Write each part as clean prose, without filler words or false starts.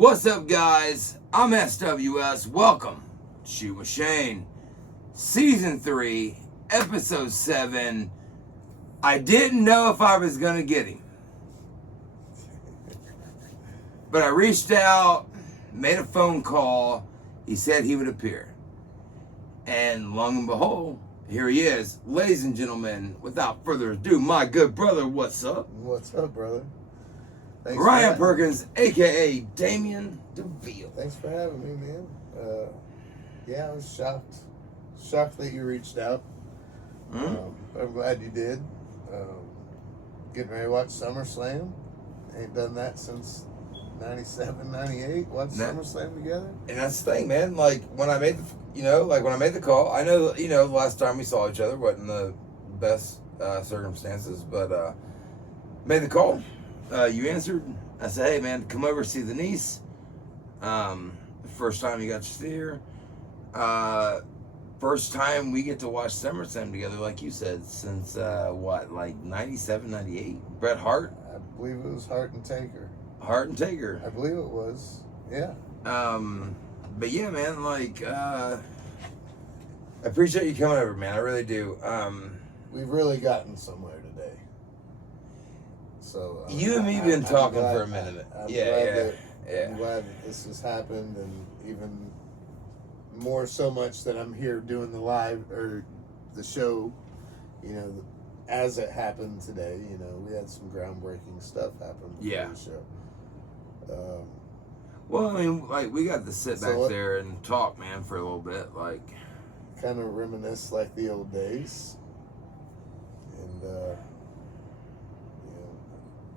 What's up, guys? I'm sWs. Welcome to Shoot with Shane, Season 3, Episode 7. I didn't know if I was going to get him, but I reached out, made a phone call. He said he would appear. And long and behold, here he is. Ladies and gentlemen, without further ado, my good brother, what's up? What's up, brother? Thanks Ryan Perkins, a.k.a. Damien Deville. Thanks for having me, man. Yeah, I was shocked. Shocked that you reached out. I'm glad you did. Getting ready to watch Sumer Slam. Ain't done that since 97, 98. Watch Sumer Slam together. And that's the thing, man. Like, when I made the call, I know, the last time we saw each other wasn't the best circumstances, but made the call. You answered. I said, hey, man, come over see the niece. First time you got to see her. First time we get to watch Sumer Slam together, like you said, since, 97, 98? Bret Hart? I believe it was Hart and Taker. Hart and Taker. I believe it was. Yeah. But yeah, man, I appreciate you coming over, man. I really do. We've really gotten somewhere today. So you and me been talking for a minute. I'm glad that this has happened, and even more so much that I'm here doing the live or the show. As it happened today, we had some groundbreaking stuff happen before the show. Well, I mean, we got to sit back there and talk, man, for a little bit, kind of reminisce like the old days, and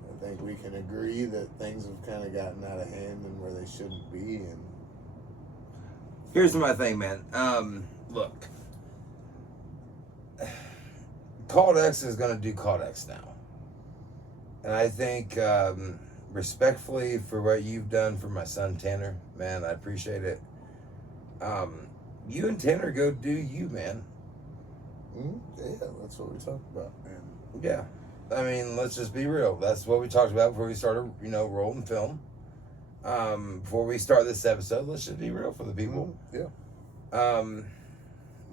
I think we can agree that things have kind of gotten out of hand and where they shouldn't be. And here's my thing, man. Look, Codex is going to do Codex now. And I think, respectfully, for what you've done for my son, Tanner, man, I appreciate it. You and Tanner go do you, man. Yeah, that's what we talked about, man. Yeah. I mean, let's just be real. That's what we talked about before we started, rolling film. Before we start this episode, let's just be real for the people. Yeah.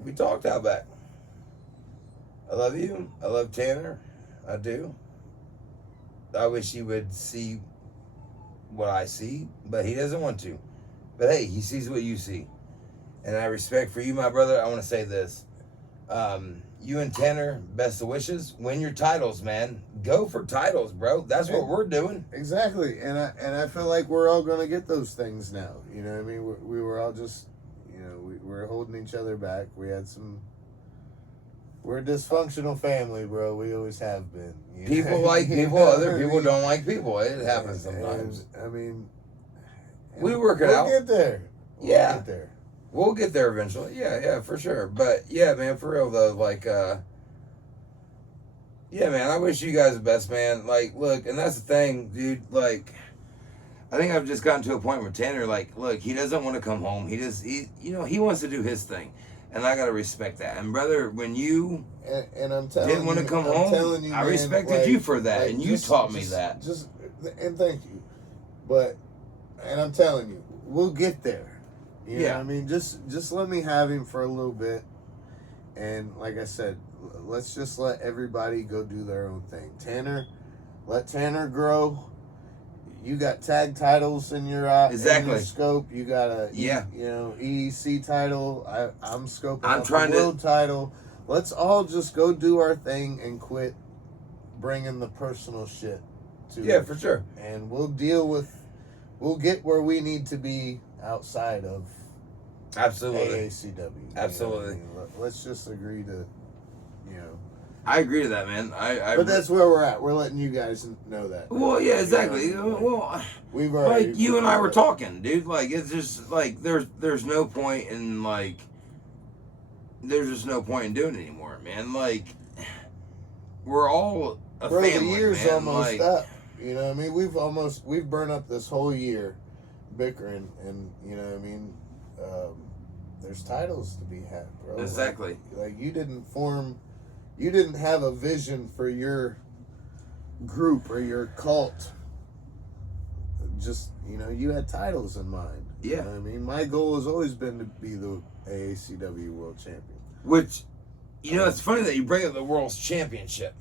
We talked out back. I love you. I love Tanner. I do. I wish he would see what I see, but he doesn't want to. But hey, he sees what you see. And I respect for you, my brother. I want to say this. You and Tanner, best of wishes. Win your titles, man. Go for titles, bro. That's what we're doing. Exactly. And I feel like we're all going to get those things now. You know what I mean? We were all just, we were holding each other back. We're a dysfunctional family, bro. We always have been. People like people. Other people don't like people. It happens sometimes. And, I mean, we work it out. We'll get there. We'll get there. We'll get there eventually. Yeah, for sure. But yeah, man, for real though, yeah, man, I wish you guys the best, man. Look, and that's the thing, dude. I think I've just gotten to a point where Tanner, look, he doesn't want to come home. He wants to do his thing, and I gotta respect that. And brother, when you and I'm telling didn't want to come home, I respected you for that, and you taught me that. And thank you. And I'm telling you, we'll get there. You know what I mean? Just let me have him for a little bit. And like I said, let's just let everybody go do their own thing. Let Tanner grow. You got tag titles in your eye, in your scope. You got a EEC title. I'm scoping out the world title. Let's all just go do our thing and quit bringing the personal shit to it. For sure. And we'll get where we need to be outside of AACW. Absolutely. Let's just agree to, I agree to that, man. But that's where we're at. We're letting you guys know that. Well, yeah, exactly. We've already, you and I were talking, dude. It's just there's no point in there's just no point in doing it anymore, man. We're all a family, the year's man. Almost up. You know what I mean? We've burned up this whole year bickering, and you know what I mean? There's titles to be had, bro. Exactly. You didn't have a vision for your group or your cult just, you had titles in mind. You know what I mean? My goal has always been to be the AACW World Champion. Which, it's funny that you bring up the World's Championship.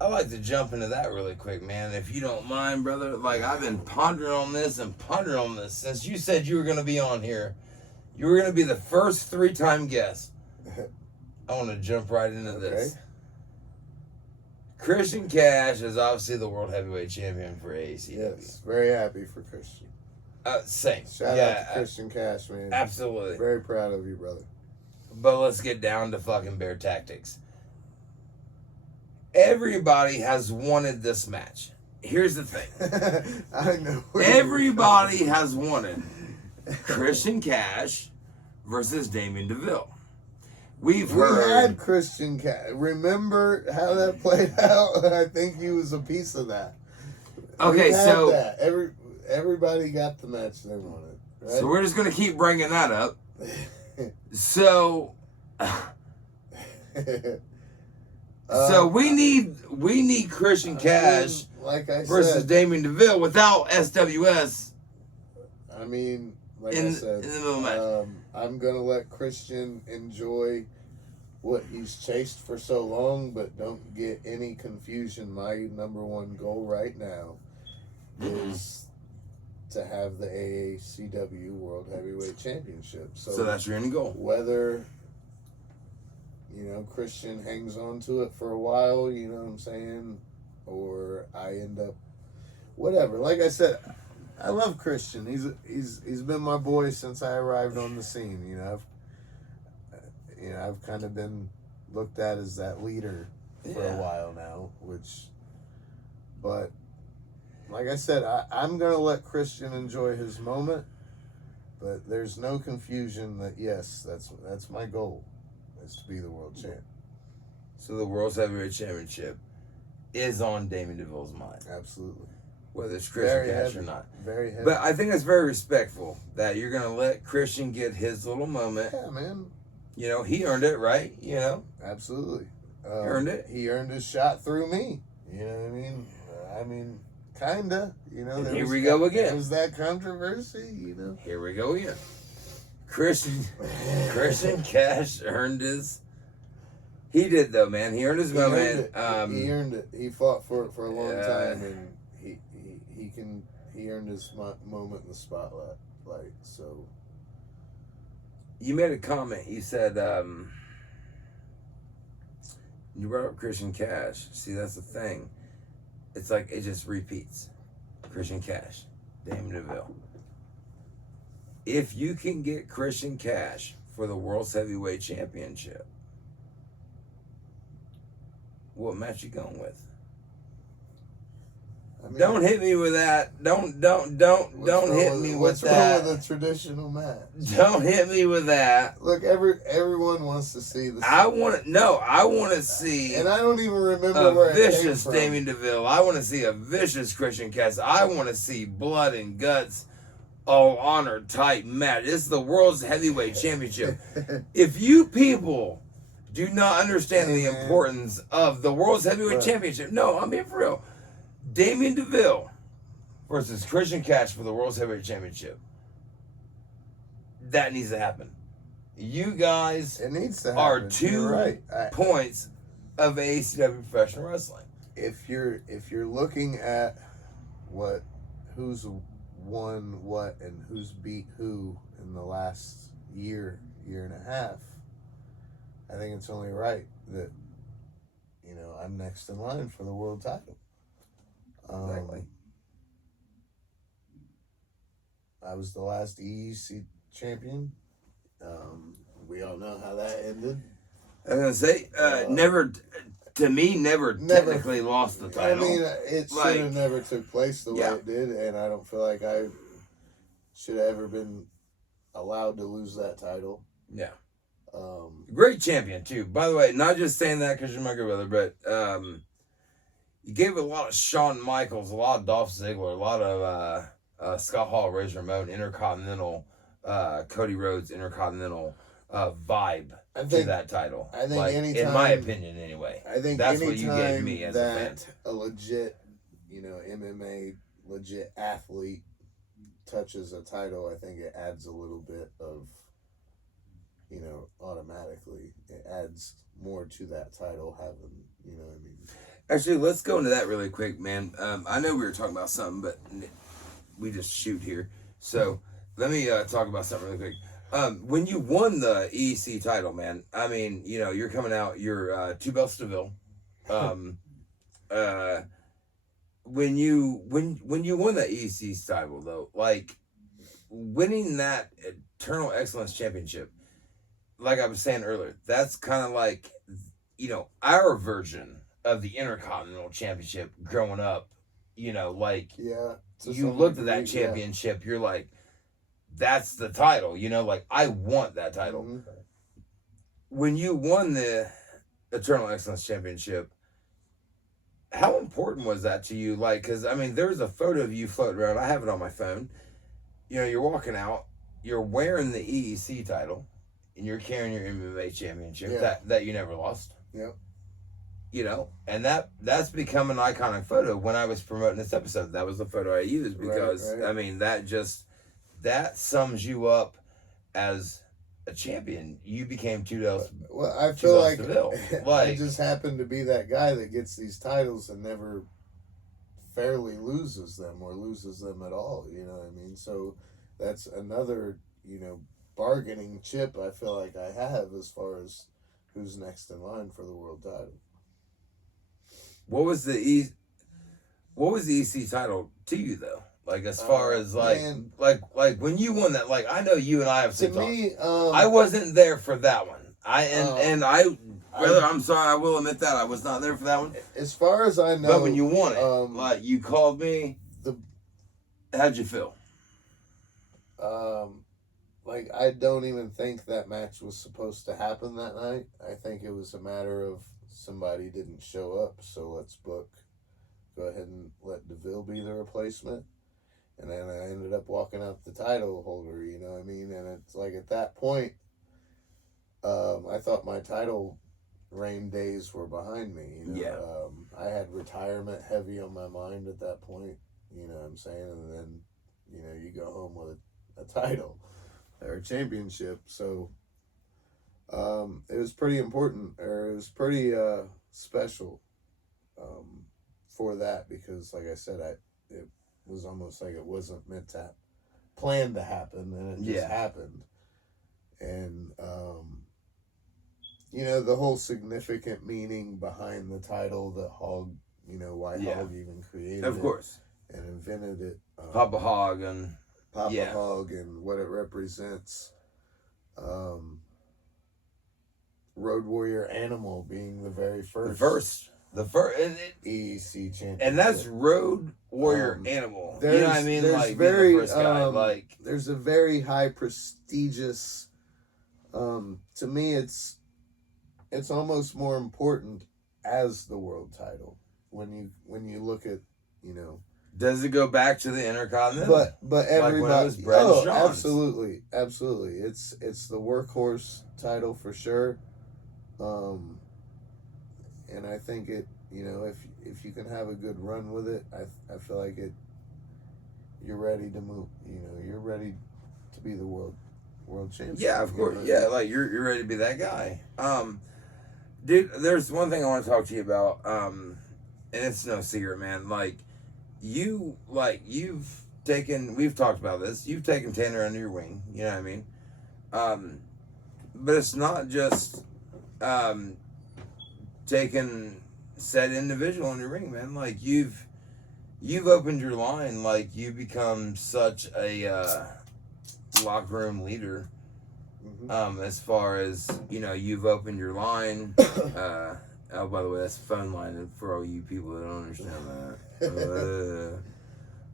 I'd like to jump into that really quick, man, if you don't mind, brother. Like, I've been pondering on this since you said you were going to be on here. You were going to be the first 3-time guest. I want to jump right into this. Christian Cash is obviously the World Heavyweight Champion for AACW. Yes, very happy for Christian. Same. Shout out to Christian Cash, man. Absolutely. Very proud of you, brother. But let's get down to fucking bare tactics. Everybody has wanted this match. Here's the thing. I know. Everybody has wanted Christian Cash versus Damien Deville. We had Christian Cash. Remember how that played out? I think he was a piece of that. Okay, so that. Everybody got the match they wanted. Right? So we're just gonna keep bringing that up. So. So we need Christian Cash versus Damien Deville without sWs. I mean, like I said, in the middle of the match. I'm gonna let Christian enjoy what he's chased for so long, but don't get any confusion. My number one goal right now is to have the AACW World Heavyweight Championship. So that's your end goal. Whether Christian hangs on to it for a while, you know what I'm saying? Or I end up, whatever. Like I said, I love Christian. He's been my boy since I arrived on the scene. I've kind of been looked at as that leader for a while now, but like I said, I'm going to let Christian enjoy his moment, but there's no confusion that, yes, that's my goal. Is to be the world champ. So the World's Heavyweight Championship is on Damien Deville's mind. Absolutely. Whether it's Christian Cash or not. Very heavy. But I think it's very respectful that you're going to let Christian get his little moment. Yeah, man. He earned it, right? Absolutely. Earned it. He earned his shot through me. You know what I mean? Kinda. Here we go again. There was that controversy, Here we go again. Christian Cash earned his. He did though, man. He earned his moment. He earned it. He fought for it for a long time, and he earned his moment in the spotlight. So. You made a comment. You said you brought up Christian Cash. See, that's the thing. It's like it just repeats. Christian Cash, Damien Deville. If you can get Christian Cash for the World's Heavyweight Championship, what match you going with? Don't hit me with that. Don't hit me with that. What's wrong with a traditional match? Don't hit me with that. Look, everyone wants to see the. I want to see. And I don't even remember where a vicious Damien Deville. I want to see a vicious Christian Cash. I want to see blood and guts. All honor type match. This is the World's Heavyweight Championship. If you people do not understand the importance of the World's Heavyweight Championship, no, I'm being for real. Damien Deville versus Christian Cash for the World's Heavyweight Championship. That needs to happen. You guys are 2 points of AACW professional wrestling. If you're looking at who's won what and who's beat who in the last year and a half, I think it's only right that I'm next in line for the world title. Exactly. I was the last EEC champion. We all know how that ended. I was gonna say, never technically lost the title. I mean, it should have never took place the way it did, and I don't feel like I should have ever been allowed to lose that title. Yeah. Great champion too. By the way, not just saying that because you're my good brother, but you gave a lot of Shawn Michaels, a lot of Dolph Ziggler, a lot of Scott Hall, Razor Ramon, Intercontinental, Cody Rhodes, Intercontinental vibe to that title. I think anytime, in my opinion, anyway. I think that's what you gave me as a fan. A legit, MMA legit athlete touches a title, I think it adds a little bit of, automatically it adds more to that title having, you know what I mean? Actually, let's go into that really quick, man. I know we were talking about something, but we just shoot here. So let me talk about something really quick. When you won the EC title, man, I mean, you're coming out, you're 2 belts to Deville. When you won the EC title, though, like winning that Eternal Excellence Championship, like I was saying earlier, that's kind of like, our version of the Intercontinental Championship growing up. Like, Yeah. you looked at that championship, you're like, that's the title, like, I want that title. Mm-hmm. When you won the Eternal Excellence Championship, how important was that to you? Like, because, I mean, there's a photo of you floating around. I have it on my phone. You're walking out, you're wearing the EEC title, and you're carrying your MMA championship that you never lost. Yep. And that's become an iconic photo. When I was promoting this episode, that was the photo I used because, right. I mean, that sums you up as a champion. You became 2 belts. Well, I feel like I just happen to be that guy that gets these titles and never fairly loses them or loses them at all. You know what I mean? So that's another, bargaining chip I feel like I have as far as who's next in line for the world title. What was the EC title to you though? Like as far as like when you won that, like I know you and I have to me, I wasn't there for that one. I'm sorry, I will admit that I was not there for that one. As far as I know, but when you won it, like you called me, how'd you feel? Like I don't even think that match was supposed to happen that night. I think it was a matter of somebody didn't show up, so let's go ahead and let Deville be the replacement. And then I ended up walking out the title holder, you know what I mean? And it's like at that point, I thought my title reign days were behind me. Yeah. I had retirement heavy on my mind at that point, you know what I'm saying? And then, you go home with a title or a championship. So it was pretty important, or it was pretty special for that because, like I said, it was almost like it wasn't meant to planned to happen, and it just happened. And the whole significant meaning behind the title that Hog, why Hog even created of course, and invented it. Papa Hog and Hog and what it represents. Road Warrior Animal being the very first. The first EEC championship. And that's Road Warrior Animal. You know what I mean? There's like very, being the first guy. There's a very high prestigious. To me, it's almost more important as the world title when you look at Does it go back to the Intercontinental? But everybody, like was Brad John's. absolutely. It's the workhorse title for sure. And I think it, if you can have a good run with it, I feel like you're ready to move. You're ready to be the world champion. Yeah, of course. Yeah, like you're ready to be that guy. Dude, there's one thing I want to talk to you about. And it's no secret, man. Like we've talked about this. You've taken Tanner under your wing. You know what I mean? But it's not just taking said individual in your ring, man. Like you've opened your line. Like you become such a locker room leader. As far as you've opened your line. Oh, by the way, that's a phone line, and for all you people that don't understand that.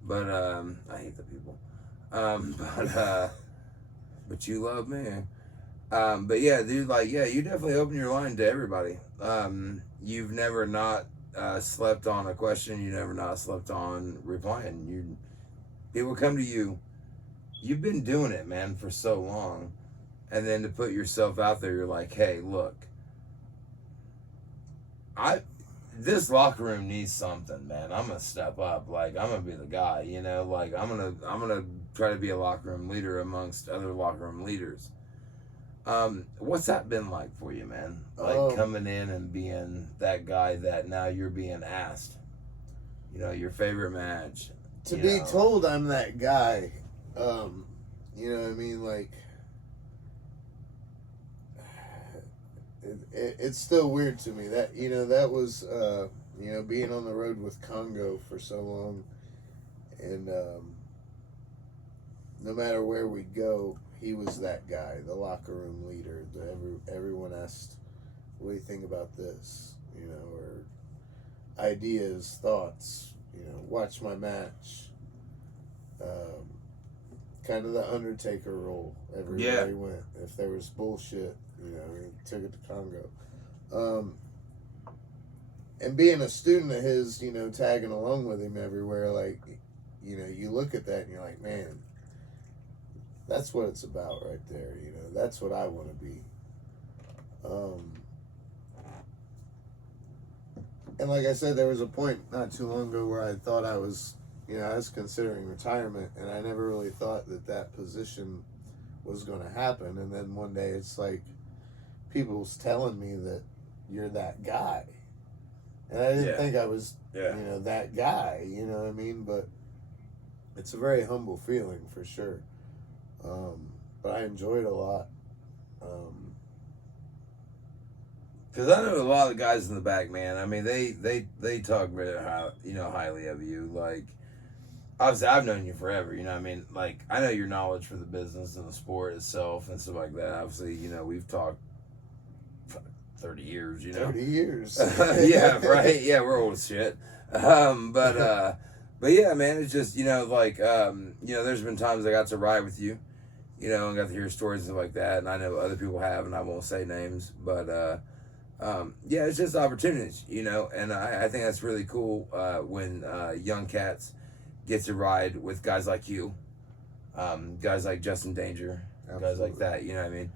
But I hate the people. But you love me. But yeah, dude, you definitely open your line to everybody. You've never not slept on a question. You never not slept on replying. People come to you. You've been doing it, man, for so long. And then to put yourself out there, you're like, hey, look. this locker room needs something, man. I'm gonna step up. Like, I'm gonna be the guy, you know. Like, I'm gonna try to be a locker room leader amongst other locker room leaders. What's that been like for you, man? Like, coming in and being that guy that now you're being asked. You know, your favorite match. To be told I'm that guy, you know what I mean? Like, it's still weird to me that, you know, that was, you know, being on the road with Congo for so long, and no matter where we go, he was that guy, the locker room leader. Everyone asked, what do you think about this? You know, or ideas, thoughts, you know, watch my match. Kind of the Undertaker role everywhere he went. If there was bullshit, you know, he took it to Congo. And being a student of his, you know, tagging along with him everywhere, like, you know, you look at that and you're like, man, that's what it's about right there. You know, that's what I want to be. And like I said, there was a point not too long ago where I thought I was, you know, I was considering retirement, and I never really thought that position was going to happen. And then one day it's like, people's telling me that you're that guy. And I didn't think I was, you know, that guy, you know what I mean? But it's a very humble feeling for sure. But I enjoy it a lot. Because I know a lot of the guys in the back, man. I mean, they talk very high, you know, highly of you. Like, obviously, I've known you forever. You know what I mean? Like, I know your knowledge for the business and the sport itself and stuff like that. Obviously, you know, we've talked 30 years, you know. 30 years. Yeah, right. Yeah, we're old as shit. But yeah, man, it's just, you know, like, you know, there's been times I got to ride with you, you know, and got to hear stories and stuff like that. And I know other people have, and I won't say names. But, yeah, it's just opportunities, you know. And I think that's really cool when young cats get to ride with guys like you, guys like Justin Danger, guys like that, you know what I mean?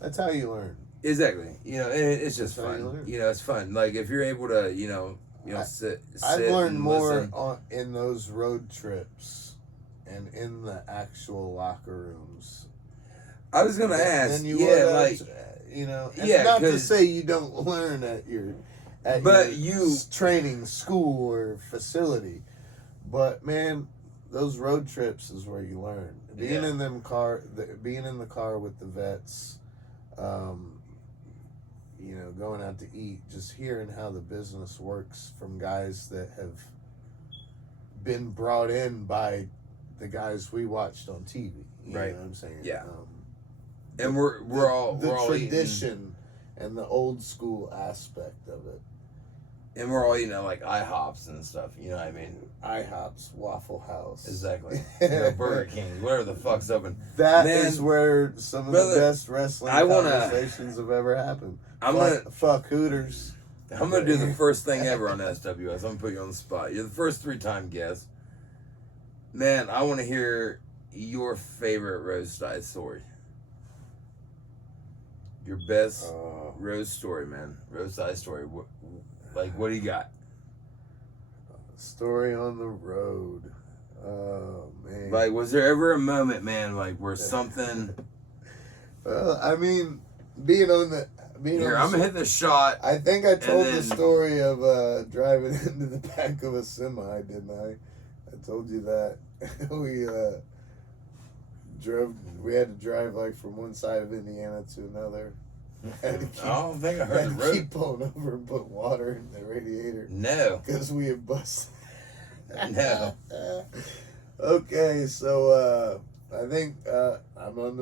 That's how you learn. Exactly. You know, it's just fun. You know, it's fun. Like, if you're able to, you know, sit I've learned more listen. in those road trips and in the actual locker rooms. I was gonna ask. Than you yeah, would like, you know. It's yeah, not to say you don't learn at your training school or facility, but man, those road trips is where you learn. Being in being in the car with the vets. You know, going out to eat, just hearing how the business works from guys that have been brought in by the guys we watched on TV. You know what I'm saying? Yeah. And we're all tradition and the old school aspect of it. And we're all eating at like IHOPs and stuff, you know what I mean? IHOPs, Waffle House. Exactly. You know, Burger King, whatever the fuck's open. That is where some of the best wrestling conversations have ever happened. Fuck Hooters. I'm gonna do the first thing ever on SWS. I'm gonna put you on the spot. You're the first 3-time guest. Man, I want to hear your favorite roast story. Your best roast story, man. Roast story. What do you got? Story on the road. Oh, man. Like, was there ever a moment, man, like, where something... Well, I mean, being on the... I'm going to hit the shot. I think I told the story of driving into the back of a semi, didn't I? I told you that. We had to drive, like, from one side of Indiana to another. I don't think I heard the road. Keep pulling over and put water in the radiator. No. Because we had busted. No. Okay, so I think I'm on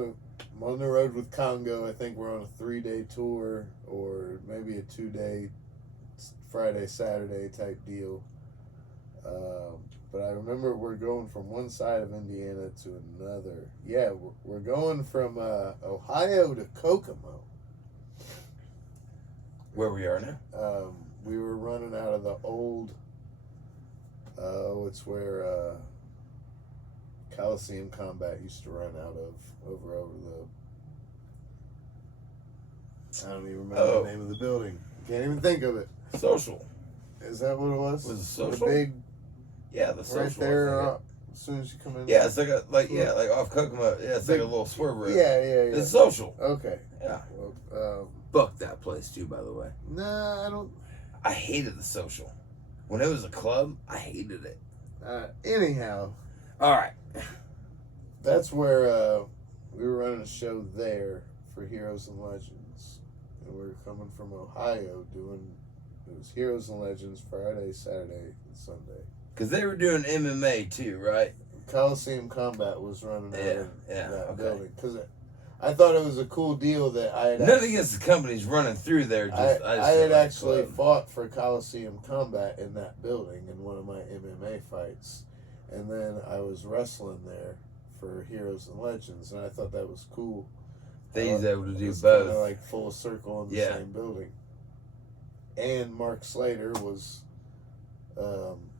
the road with Congo. I think we're on a 3-day tour or maybe a 2-day Friday, Saturday type deal. But I remember we're going from one side of Indiana to another. Yeah, we're going from Ohio to Kokomo. Where we are now? We were running out of the old, it's where Coliseum Combat used to run out of, over the, I don't even remember the name of the building. Can't even think of it. Social. Is that what it was? Was it Social? The big, yeah, the Social. right there, as soon as you come in. Yeah, it's like like off Kokomo. Yeah, it's like a little swerve road. Yeah. It's Social. Okay. Yeah. Well, Fuck that place too, by the way. nah, I don't. I hated the Social. When it was a club, I hated it. Anyhow. All right. That's where we were running a show there for Heroes and Legends. And we were coming from Ohio it was Heroes and Legends Friday, Saturday, and Sunday. Because they were doing MMA too, right? Coliseum Combat was running that okay. building. Because I thought it was a cool deal that I had... Nothing against the companies running through there. I had actually fought for Coliseum Combat in that building in one of my MMA fights. And then I was wrestling there for Heroes and Legends, and I thought that was cool. They was able to do both. Kind of like full circle in the same building. And Mark Slater was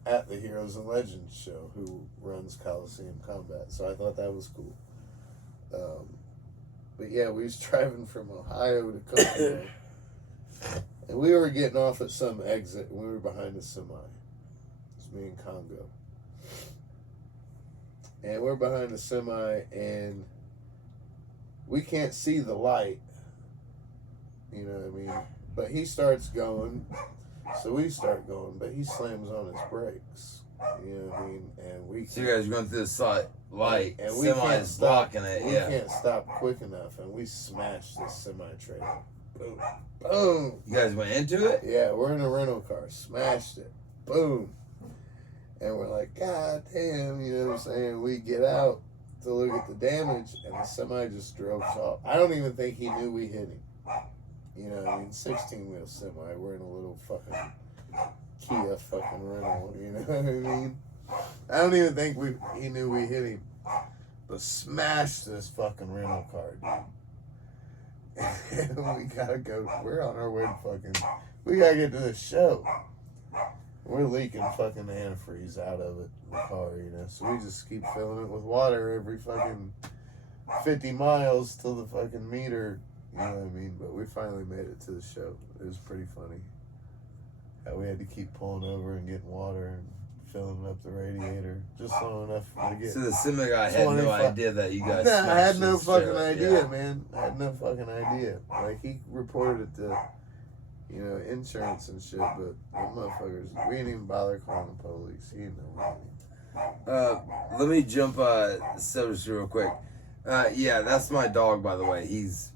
at the Heroes and Legends show, who runs Coliseum Combat. So I thought that was cool. But yeah, we was driving from Ohio to Kokomo, and we were getting off at some exit, and we were behind a semi. It's me and Congo. And we're behind a semi, and we can't see the light. You know what I mean? But he starts going, so we start going, but he slams on his brakes. You know what I mean? And we. So you guys are going through the light, and we semi's blocking it. We can't stop quick enough, and we smashed this semi trailer. Boom, boom. You guys went into it? Yeah, we're in a rental car. Smashed it. Boom. And we're like, God damn, you know what I'm saying? We get out to look at the damage, and the semi just drove off. I don't even think he knew we hit him. You know what I mean? 16-wheel semi. We're in a little fucking Kia fucking rental. You know what I mean? I don't even think he knew we hit him. But smashed this fucking rental car, dude. And we gotta go. We're on our way to fucking. We gotta get to the show. We're leaking fucking antifreeze out of it, the car, you know. So we just keep filling it with water every fucking 50 miles till the fucking meter, you know what I mean? But we finally made it to the show. It was pretty funny. How we had to keep pulling over and getting water and filling up the radiator just long enough to get. So the semi guy had no idea that you guys. Nah, I had no fucking show. idea, man. I had no fucking idea. Like, he reported it to, you know, insurance and shit, but them motherfuckers, we didn't even bother calling the police. He didn't know. Let me jump sWs real quick. Yeah, that's my dog, by the way. He's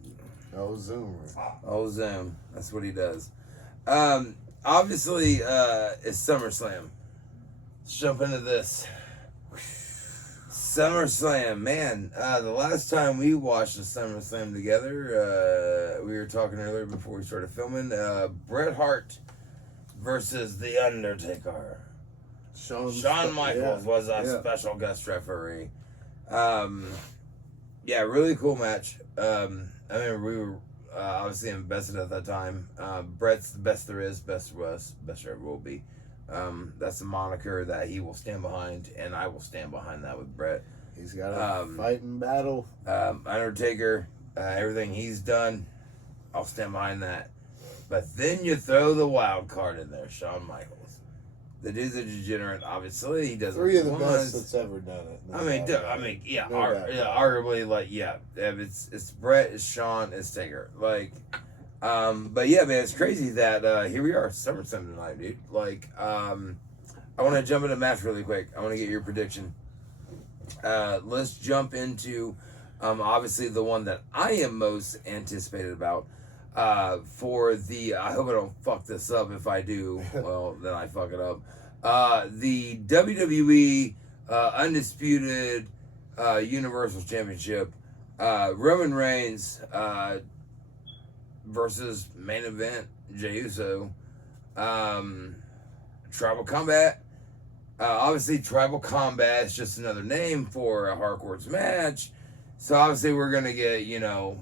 Zoom. That's what he does. Obviously, it's Sumer Slam. Let's jump into this. Sumer Slam, man. The last time we watched the Sumer Slam together, we were talking earlier before we started filming. Bret Hart versus The Undertaker. Shawn Michaels was a special guest referee. Yeah, really cool match. I mean, we were obviously invested at that time. Bret's the best there is, best there was, best there ever will be. That's the moniker that he will stand behind, and I will stand behind that with Bret. He's got a fighting battle. Undertaker, everything he's done, I'll stand behind that. But then you throw the wild card in there, Shawn Michaels. The dude's a degenerate, obviously. He does 3 of the best that's ever done it. No arguably, like, it's Bret, it's Shawn, it's Taker. Like, but yeah, man, it's crazy that here we are, Sumer Slam tonight, dude. Like, I want to jump into the match really quick. I want to get your prediction. Let's jump into, obviously, the one that I am most anticipated about. For the, I hope I don't fuck this up. If I do, well, then I fuck it up. The WWE Undisputed Universal Championship, Roman Reigns versus main event, Jey Uso. Tribal Combat. Obviously, Tribal Combat is just another name for a hardcore match. So obviously, we're gonna get, you know,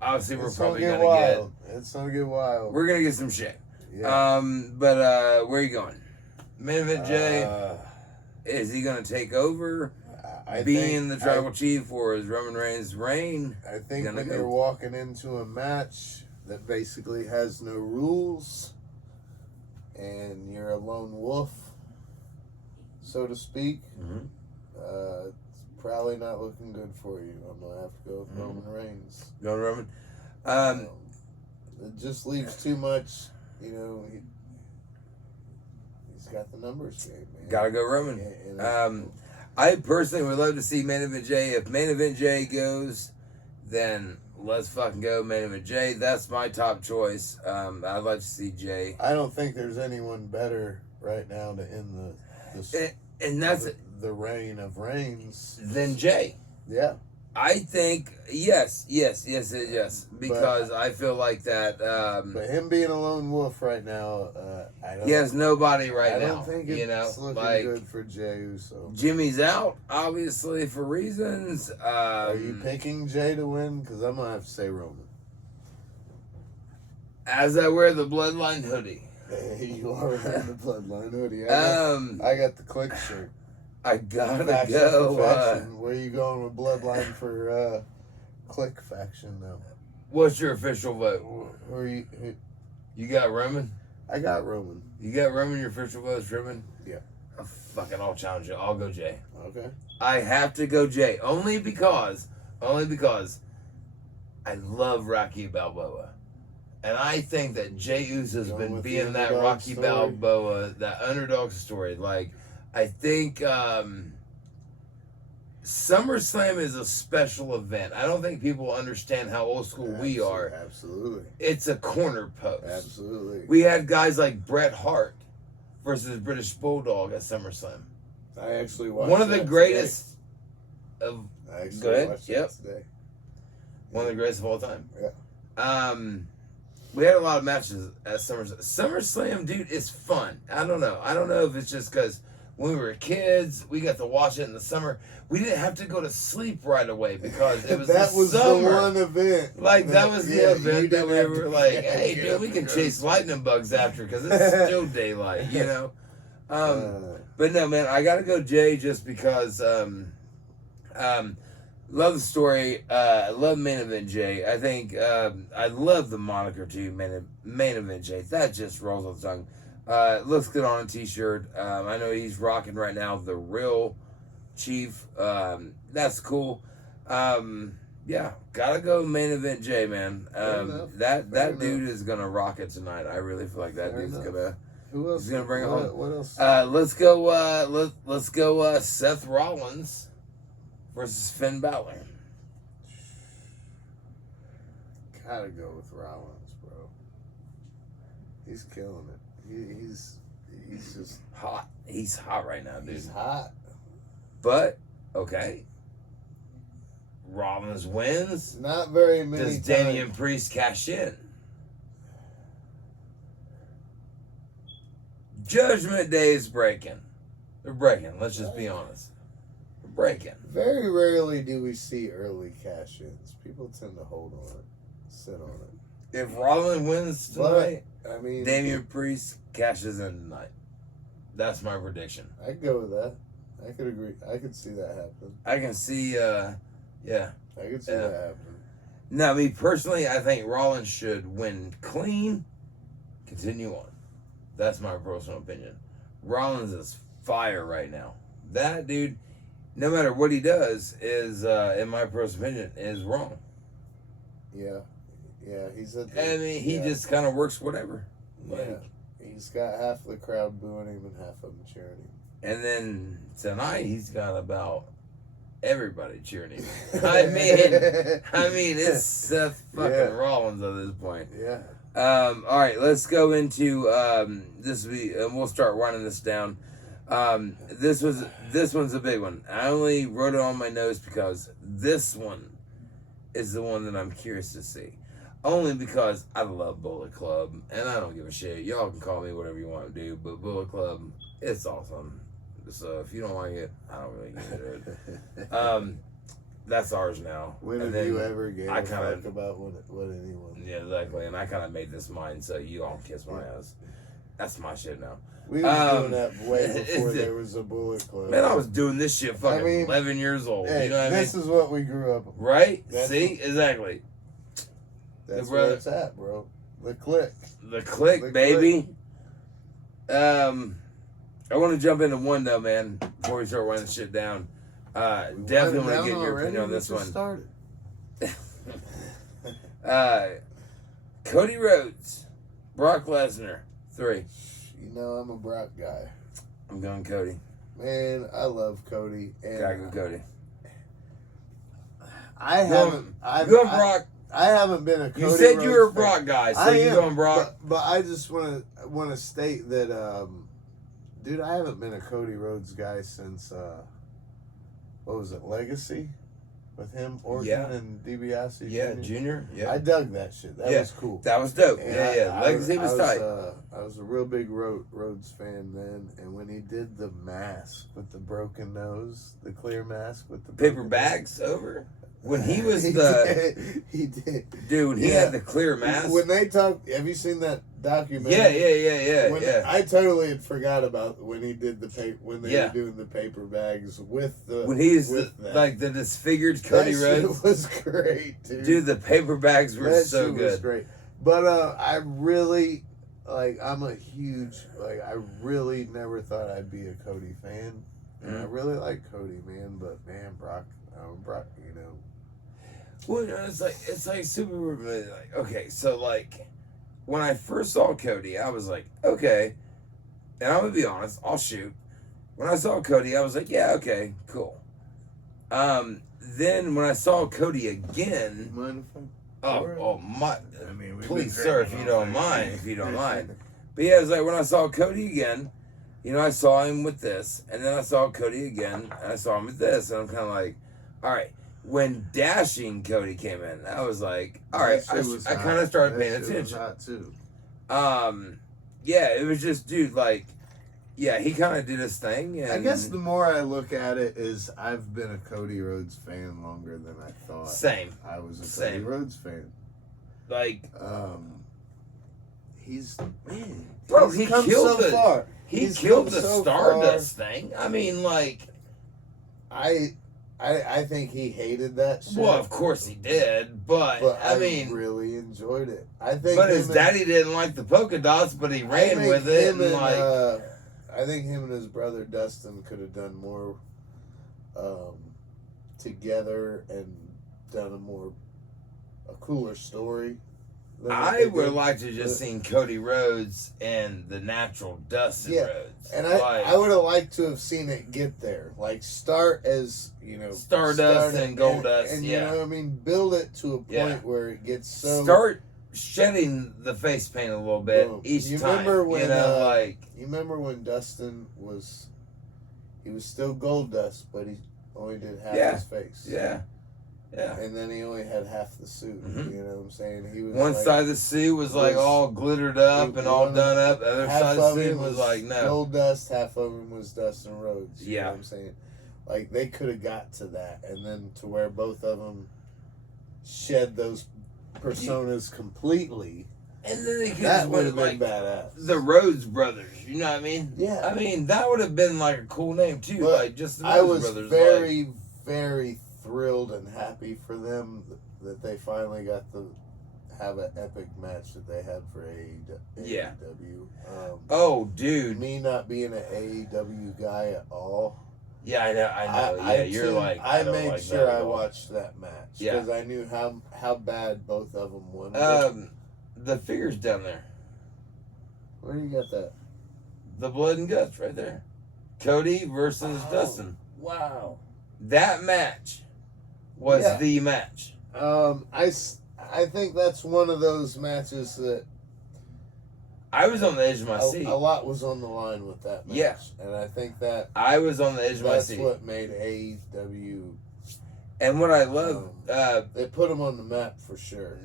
obviously, we're probably gonna get. It's gonna get wild. We're gonna get some shit. Yeah. But where are you going? Main event, Jay. Is he gonna take over, being the tribal chief, or is Roman Reigns' reign? I think when you're walking into a match that basically has no rules, and you're a lone wolf, so to speak, it's probably not looking good for you. I'm going to have to go with Roman Reigns. Go Roman. It just leaves too much, you know. He's got the numbers game, man. Gotta go Roman. I personally would love to see Main Event Jay. If Main Event Jay goes, then let's fucking go Main Event Jay. That's my top choice. I'd like to see Jay. I don't think there's anyone better right now to end the reign of Reigns than Jay. Yeah. I think yes. Because I feel like that. But him being a lone wolf right now, he has nobody now. I don't think it's looking good for Jey Uso. Jimmy's out, obviously, for reasons. Are you picking Jey to win? Because I'm gonna have to say Roman. As I wear the Bloodline hoodie. You are wearing the Bloodline hoodie. I got the Click shirt. I gotta go. Where you going with Bloodline for Click faction though? What's your official vote? Who you got Roman? I got Roman. You got Roman? Your official vote is Roman? Yeah. I'll challenge you. I'll go Jay. Okay. I have to go Jay only because I love Rocky Balboa. And I think that Jey Uso's been being that Rocky Balboa, that underdog story. Like, I think SummerSlam is a special event. I don't think people understand how old school we are. Absolutely. It's a corner post. Absolutely. We had guys like Bret Hart versus British Bulldog at SummerSlam. I actually watched one of the greatest of. I actually go ahead. Watched Yep. Today. One of the greatest of all time. Yeah. We had a lot of matches at SummerSlam. SummerSlam, dude, is fun. I don't know if it's just because when we were kids, we got to watch it in the summer. We didn't have to go to sleep right away because it was that was summer. The one event. Like, that was the event that we were like, hey, dude, we can chase lightning bugs after because it's still daylight, you know? But no, man, I got to go Jay just because love the story. I love Main Event Jay. I think I love the moniker too, Main Event Jay. That just rolls off the tongue. Looks good on a t-shirt. I know he's rocking right now the Real Chief. That's cool. Yeah, gotta go Main Event Jay, man. That dude is gonna rock it tonight. I really feel like that dude's gonna. Who else? He's gonna bring it home. What else? Let's go. Let's go. Seth Rollins versus Finn Balor. Gotta go with Rollins, bro. He's killing it. He's just hot. He's hot right now, dude. He's hot. But okay, Rollins wins. Not very many. Does Damien Priest cash in? Judgment Day is breaking. They're breaking. Let's just be honest. They're breaking. Very rarely do we see early cash-ins. People tend to hold on it, sit on it. If Rollins wins tonight, I mean, Damien Priest cashes in tonight. That's my prediction. I could go with that. I could agree. I could see that happen. I can see, yeah. I could see that happen. Now, me personally, I think Rollins should win clean, continue on. That's my personal opinion. Rollins is fire right now. That dude, no matter what he does, is, in my personal opinion, is wrong. Yeah. Yeah, he's a... I mean, he just kind of works whatever. Yeah. He's got half the crowd booing him and half of them cheering him. And then tonight, he's got about everybody cheering him. I mean, it's Seth fucking Rollins at this point. Yeah. All right, let's go into this. And we'll start running this down. This one's a big one. I only wrote it on my notes because this one is the one that I'm curious to see. Only because I love Bullet Club, and I don't give a shit. Y'all can call me whatever you want to do, but Bullet Club, it's awesome. So if you don't like it, I don't really give it. That's ours now. When have you ever gave a fuck about what anyone? Yeah, exactly. And I kind of made this mine, so you all kiss my ass. That's my shit now. We were doing that way before there was a Bullet Club. Man, I was doing this shit fucking 11 years old. Hey, you know what this is what we grew up with. Right? See? Exactly. That's where it's at, bro. The click. The click, baby. I want to jump into one though, man. Before we start running shit down, definitely want to get your opinion on this one. Started. Cody Rhodes, Brock Lesnar, 3. You know I'm a Brock guy. I'm going Cody. Man, I love Cody. And Gotta go Cody. I haven't. Brock. I haven't been a Cody You said Rhodes you were a fan. Brock guy, so you going Brock. But I just want to state that, dude, I haven't been a Cody Rhodes guy since what was it, Legacy, with him, Orton, and DiBiase. Yeah, Junior. Yeah, I dug that shit. That was cool. That was dope. And Legacy was tight. I was a real big Rhodes fan then, and when he did the mask with the broken nose, the clear mask with the paper bags over. When he was he did. Dude, he had the clear mask. When they talk, have you seen that documentary? Yeah. I totally had forgot about when he did the when they were doing the paper bags with the when he's like the disfigured Cody Rhodes. Shit was great, dude. Dude, the paper bags were so shit good. Was great. But I really I'm a huge I really never thought I'd be a Cody fan. And I really like Cody, man, but man, Brock, you know. Well, it's like super like, okay, so like when I first saw Cody, I was like, okay, and I'm gonna be honest, I'll shoot. When I saw Cody, I was like, yeah, okay, cool. Then when I saw Cody again, please, sir, if you don't mind, But yeah, it was like when I saw Cody again, you know, I saw him with this, and then I saw Cody again, and I saw him with this, and I'm kind of like, all right. When Dashing Cody came in, I was like, all right, I kind of started paying attention. Hot too. Yeah, it was just, dude, like, yeah, he kind of did his thing. And I guess the more I look at it is I've been a Cody Rhodes fan longer than I thought. Same. I was a Cody Rhodes fan. Like, he's he come killed so far. He killed the Stardust thing. I mean, like, I think he hated that shit. Well, of course he did, but I mean, really enjoyed it. I think, but his daddy didn't like the polka dots, but he ran with it. And like, I think him and his brother Dustin could have done more together and done a cooler story. I would like to just seen Cody Rhodes and the natural Dustin Rhodes. And I would have liked to have seen it get there. Like, start as, you know, Stardust and Goldust, and you know what I mean? Build it to a point where it gets so... Start shedding the face paint a little bit each time. Remember when, you know, you remember when Dustin was... He was still Goldust, but he only did half his face. Yeah. And then he only had half the suit. Mm-hmm. You know what I'm saying? He was one side of the suit was like all glittered up and all done up. The other side of the suit was like, no. Goldust, half of him was Dustin Rhodes. You know Yeah. what I'm saying? Like, they could have got to that. And then to where both of them shed those personas completely. And then they could that just would have like been badass. the Rhodes brothers, you know what I mean? Yeah. I mean, that would have been like a cool name too. But like just the Rhodes brothers. Very, very thrilled and happy for them that they finally got to have an epic match that they had for AEW. Oh, dude. Me not being an AEW guy at all. Yeah, I know. You're like, I made sure I watched that match because I knew how bad both of them won. The figure's down there. Where do you got that? The blood and guts right there. Cody versus Dustin. Wow. That match was the match. I think that's one of those matches that I was on the edge of my seat. A lot was on the line with that match. Yeah. And I think that I was on the edge of my seat. That's what made AEW. And what I love, it put them on the map for sure.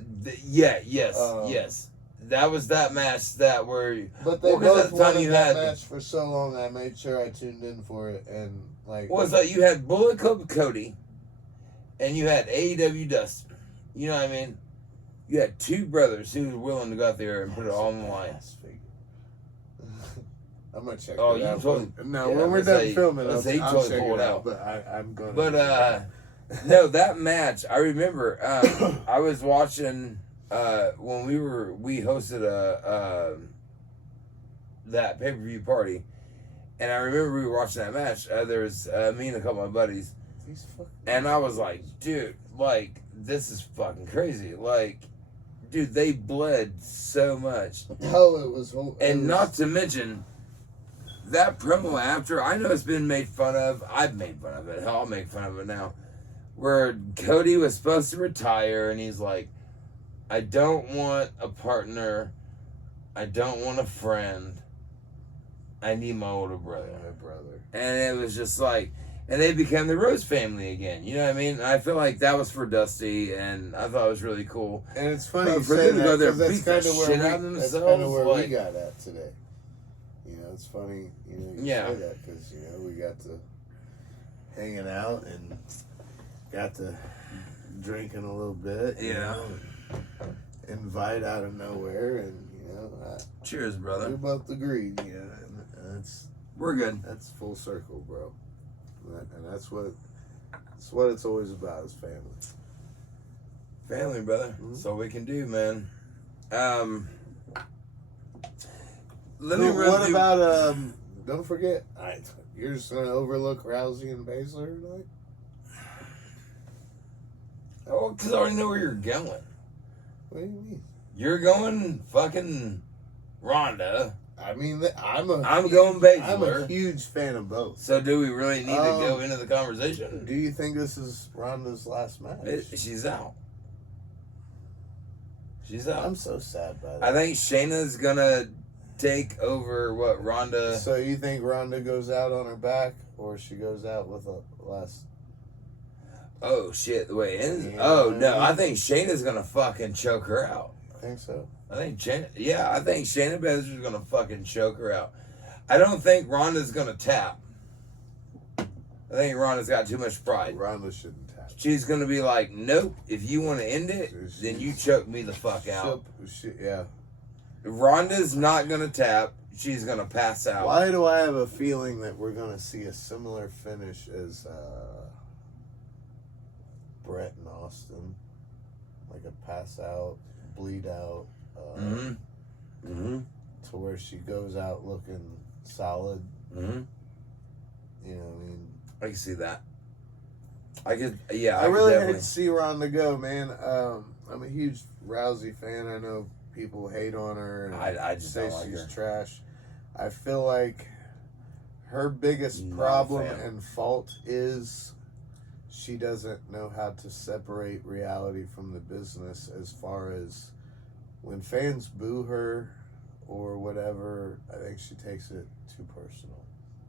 Yes. That was that match that were. But they both wanted that match for so long. I made sure I tuned in for it, and like. Well, it's like you had Bullet Club Cody, and you had AEW Dustin. You know what I mean? You had two brothers who were willing to go out there and put it all on the line. I'm gonna check. Oh, it you out. totally. No, when we're done filming, I'll totally check pull it out. But I'm gonna. But no, that match I remember. I was watching when we hosted that pay-per-view party. And I remember we were watching that match. There was me and a couple of my buddies. And I was like, dude, like, this is fucking crazy. Like, dude, they bled so much. Oh, it was... And not to mention, that promo after, I know it's been made fun of. I've made fun of it. Hell, I'll make fun of it now. Where Cody was supposed to retire, and he's like, I don't want a partner. I don't want a friend. I need my older brother. My brother. And it was just like, and they became the Rose family again. You know what I mean? I feel like that was for Dusty, and I thought it was really cool. And it's funny But you for say them to go that, there because beat that's the kind of shit where out of we, themselves. that's kind of where like, we got at today. You know, it's funny, you know, you Yeah. say that because, you know, we got to hanging out and got to drinking a little bit. You Yeah. know, invite out of nowhere, and, you know, cheers, we brother. both agreed, you know, and We're good. that's full circle, bro. And that's what it's always about, is family. Family, brother. Mm-hmm. That's all we can do, man. Let me Dude, run what through- about don't forget, you're just gonna overlook Rousey and Baszler tonight? Oh, because I already know where you're going. What do you mean? You're going fucking Ronda. I mean, I'm going Baszler. I'm a huge fan of both. So do we really need to go into the conversation? Do you think this is Ronda's last match? She's out. She's out. I'm so sad by that. I think Shayna's gonna take over what Ronda. So you think Ronda goes out on her back, or she goes out with a last? Oh shit! The way it ends. Yeah. Oh no! I think Shayna's gonna fucking choke her out. I think so. I think Shayna Baszler's gonna fucking choke her out. I don't think Ronda's gonna tap. I think Ronda's got too much pride. Ronda shouldn't tap. She's gonna be like, nope. If you want to end it, then you choke me the fuck out. Yeah. Ronda's not gonna tap. She's gonna pass out. Why do I have a feeling that we're gonna see a similar finish as Brett and Austin, like a pass out, bleed out, to where she goes out looking solid. Mm-hmm. You know what I mean? I can see that. I could, yeah. I could really definitely hate to see Ronda go, man. I'm a huge Rousey fan. I know people hate on her and I just say don't like she's her. trash. I feel like her biggest Not a problem fan. and fault is she doesn't know how to separate reality from the business, as far as when fans boo her or whatever. I think she takes it too personal.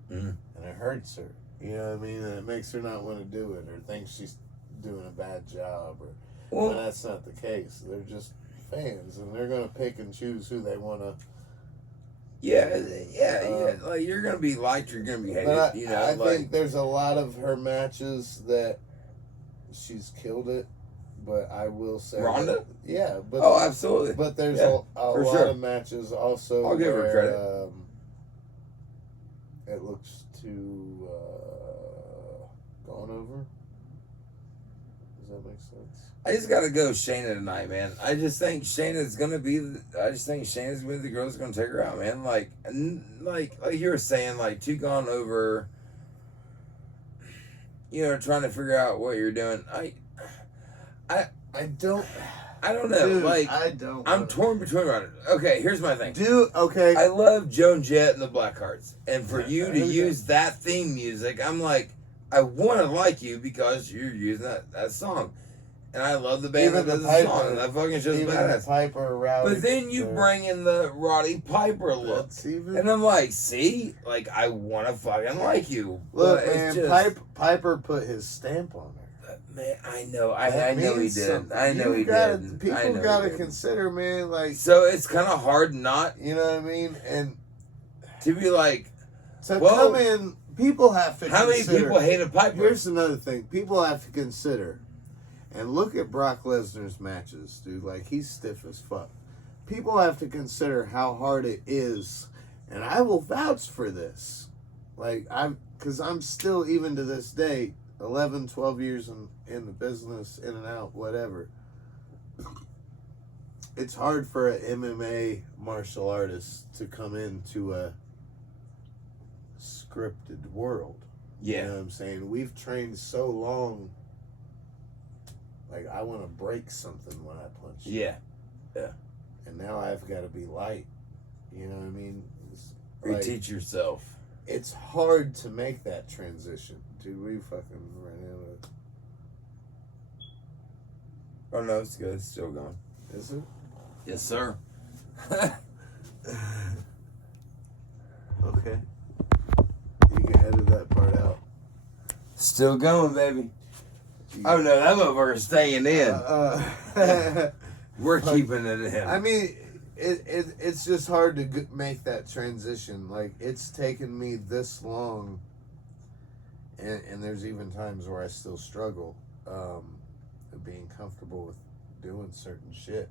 And it hurts her. You know what I mean? And it makes her not want to do it, or think she's doing a bad job, or when that's not the case. They're just fans, and they're gonna pick and choose who they want to. Yeah. Like, you're gonna be liked, you're gonna be hated. But I I think there's a lot of her matches that she's killed it. But I will say, Ronda? Yeah, but oh, absolutely. But there's Yeah, a lot sure. of matches also. I'll give her where, credit. It looks too gone over. Does that make sense? I just gotta go Shayna tonight, man. I just think Shayna's gonna be the girl that's gonna take her out, man. Like you were saying, like, too gone over. You know, trying to figure out what you're doing. I don't know. Dude, like, I don't. I'm torn between Ronda. Okay, here's my thing. Dude, okay. I love Joan Jett and the Blackhearts, and for you to Okay. use that theme music, I'm like, I want to like you because you're using that song, and I love the band that does the song. And that fucking show's even badass. the Piper Rowdy. But then you bring in the Roddy Piper look, That's even. and I'm like, see, like, I want to fucking like you. Look, but man, it's just, Piper put his stamp on her. man, I know, I That know he means did. something. I know he gotta, did. People I know gotta he did. consider, man, like, So it's kind of hard not you know what I mean, and to be like, to well, come in. People have to. how many consider, people hated Piper? Here's another thing. People have to consider, and look at Brock Lesnar's matches, dude. Like, he's stiff as fuck. People have to consider how hard it is, and I will vouch for this. Like, because I'm still, even to this day, 11, 12 years in the business, in and out, whatever. it's hard for an MMA martial artist to come into a scripted world. Yeah. You know what I'm saying? We've trained so long. Like, I want to break something when I punch. Yeah. And now I've got to be light. You know what I mean? Reteach yourself. It's hard to make that transition. Dude, we fucking ran out of... Oh, no, it's good. It's still going. Is it? Yes, sir. Okay. You can edit that part out. Still going, baby. Oh, no, that motherfucker's staying in. We're keeping it in. I mean, it's just hard to make that transition. Like, it's taken me this long, and there's even times where I still struggle being comfortable with doing certain shit.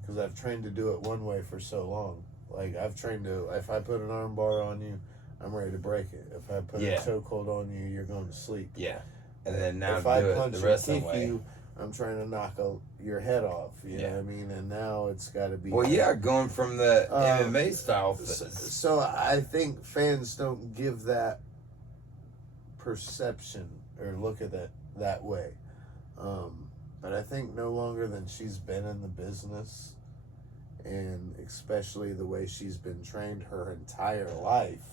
Because I've trained to do it one way for so long. Like, I've trained to, if I put an arm bar on you, I'm ready to break it. If I put a chokehold on you, you're going to sleep. Yeah. And then now if do I it punch the rest and of the kick way. you, I'm trying to knock your head off. You know what I mean? And now it's got to be... Well, yeah, going from the MMA style. So I think fans don't give that perception or look at it that way. But I think no longer than she's been in the business, and especially the way she's been trained her entire life,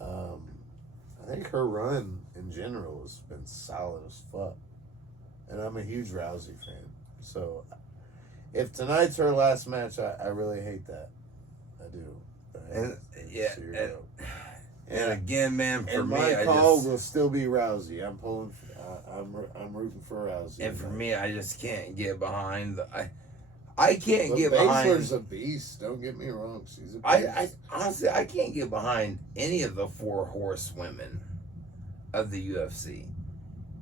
I think her run in general has been solid as fuck. And I'm a huge Rousey fan. So if tonight's her last match, I really hate that. I do. And again, man, for me, my call will still be Rousey. I'm pulling. I'm rooting for Rousey. And for me, I just can't get behind. I can't get behind. Baszler's a beast. Don't get me wrong. She's a beast. I honestly, I can't get behind any of the 4 horsewomen of the UFC,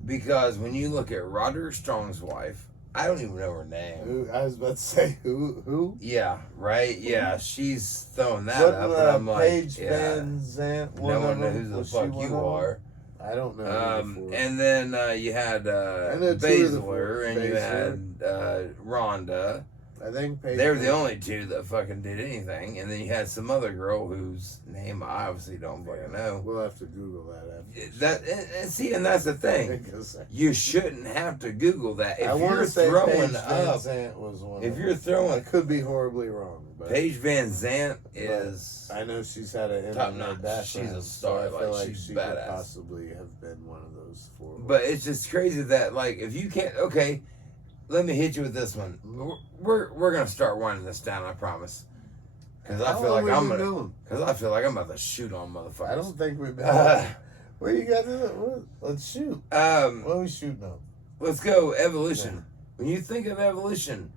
because when you look at Roderick Strong's wife, I don't even know her name. I was about to say who? Yeah, right. Yeah, she's throwing that what, up, and I'm like, Paige Van Zandt. No one knows who the fuck you are. I don't know. And then you had Baszler, and you had Ronda. I think they were the only 2 that fucking did anything, and then you had some other girl whose name I obviously don't fucking know. We'll have to Google that after. And that's the thing. You shouldn't have to Google that. If you're throwing up, if you're throwing, I could be horribly wrong. But Paige Van Zandt is. I know she's had an MMA background. She's a star. So I feel like she's she badass. could possibly have been one of those 4. But it's just crazy that, like, if you can't, okay, let me hit you with this one. We're gonna start winding this down, I promise. Because I feel like I'm about to shoot on motherfuckers. I don't think we've been. Where you got to? Let's shoot. What are we shooting on? Let's go evolution. Yeah. When you think of evolution,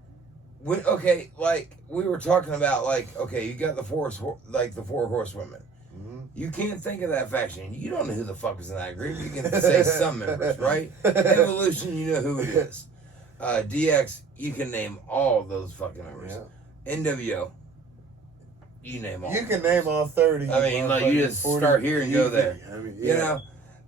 like we were talking about, like, okay, you got the 4 horsewomen. Mm-hmm. You can't think of that faction. You don't know who the fuck was in that group. You can say some members, right? Evolution, you know who it is. DX, you can name all those fucking members. Yeah. NWO, you name all. You can name all 30. I mean, like, you just 40, start here and go there. I mean, you know?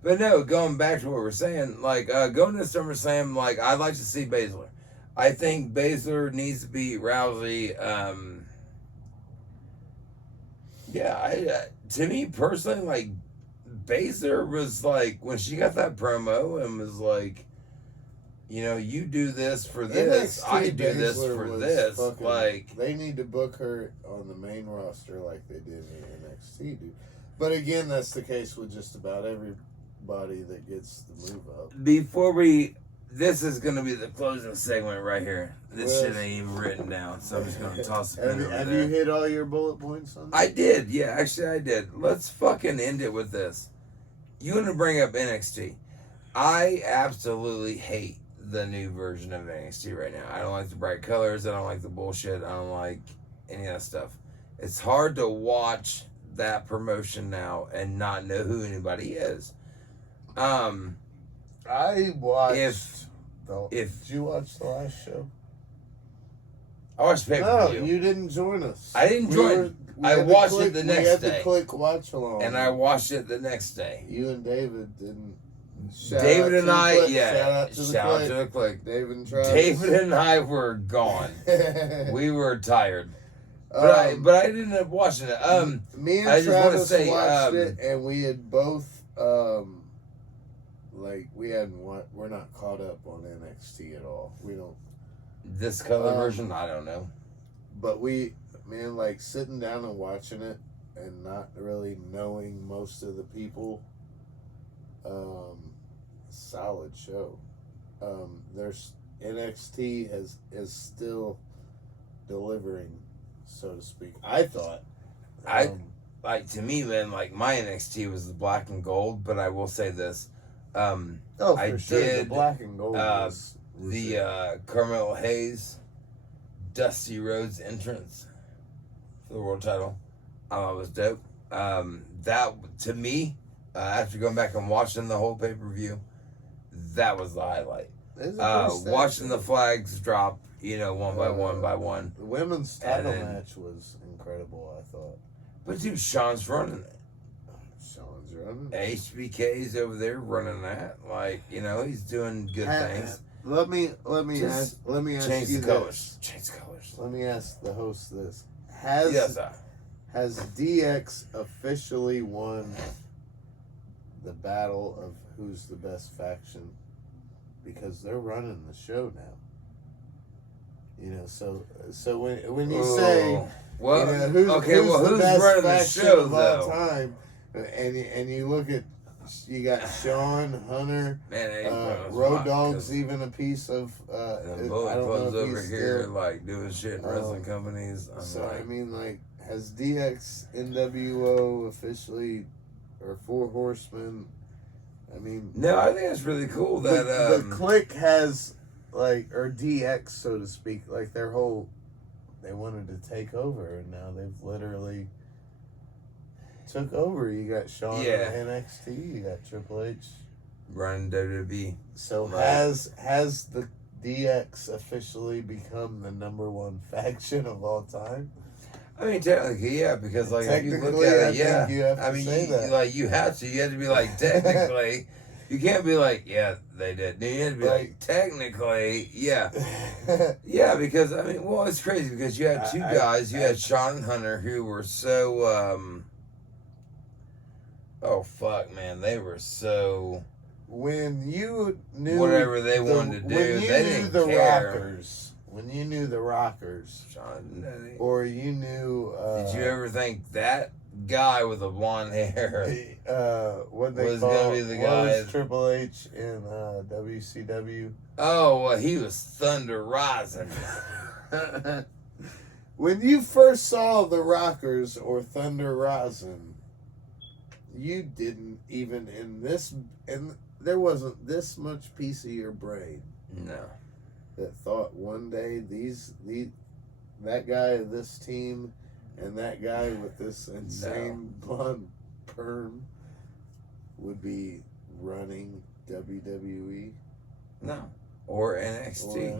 But no, going back to what we're saying, like, going to SUMR Slam, like, I'd like to see Baszler. I think Baszler needs to beat Rousey. To me personally, like, Baszler was like, when she got that promo and was like, you know, you do this for this, I do this for this. Like, they need to book her on the main roster like they did in NXT, dude. But again, that's the case with just about everybody that gets the move up. This is going to be the closing segment right here. This shit ain't even written down, so I'm just going to toss it over there. Have you hit all your bullet points on that? I did, yeah, actually I did. Let's fucking end it with this. You want to bring up NXT. I absolutely hate the new version of NXT right now. I don't like the bright colors. I don't like the bullshit. I don't like any of that stuff. It's hard to watch that promotion now and not know who anybody is. I watched. Did you watch the last show? I watched pay-per-view. No, you didn't join us. I didn't join. I watched it the next day. We had to click watch along. And I watched it the next day. You and David didn't. David and I, Click. yeah. Shout out to the Click. Click. David and Travis. David and I were gone. We were tired. But I didn't end up watching it. Me and I just want to Travis say, watched it, and we had both, we're not caught up on NXT at all. We don't. This color version, I don't know. But sitting down and watching it and not really knowing most of the people, solid show. There's NXT is still delivering, so to speak. I thought. To me, man, like my NXT was the black and gold, but I will say this. For I sure. did The black and gold was Carmelo Hayes, Dusty Rhodes entrance for the world title. I thought it was dope. That, to me, after going back and watching the whole pay-per-view, that was the highlight. Watching the flags drop, one by one. The women's title match was incredible, I thought. But dude, Sean's running it. Sean's running it. HBK's over there running that. He's doing good things. Let me ask change you the colors. this. Change the colors. Let me ask the host this. Has DX officially won the battle of who's the best faction? Because they're running the show now. So when you say who's the best running the faction show of all though? time, and you look at, you got Sean, Hunter, Road Dogg's even a piece of. And Bullet Club's over here doing shit in wrestling companies. Has DX NWO officially, or Four Horsemen? No, I think it's really cool that the Click has or DX, so to speak, they wanted to take over, and now they've literally took over. You got Shawn in NXT, you got Triple H running WWE. So has the DX officially become the #1 faction of all time? Technically, yeah, because if you look at it, yeah. You have to say that. You have to. You have to be technically. You can't be they did. You have to be technically, yeah. Yeah, because, it's crazy because you had two guys. You had Sean and Hunter who were so, oh, fuck, man. They were so... When you knew... Whatever they wanted to do, they didn't care. When you knew the Rockers, Sean, or you knew... did you ever think that guy with the blonde hair what they was going to be the guy? Was Triple H in WCW? Oh, well, he was Thunder Rising. When you first saw the Rockers or Thunder Rising, you didn't even and there wasn't this much piece of your brain that thought one day that guy of this team and that guy with this insane blonde perm would be running WWE. No. Or NXT.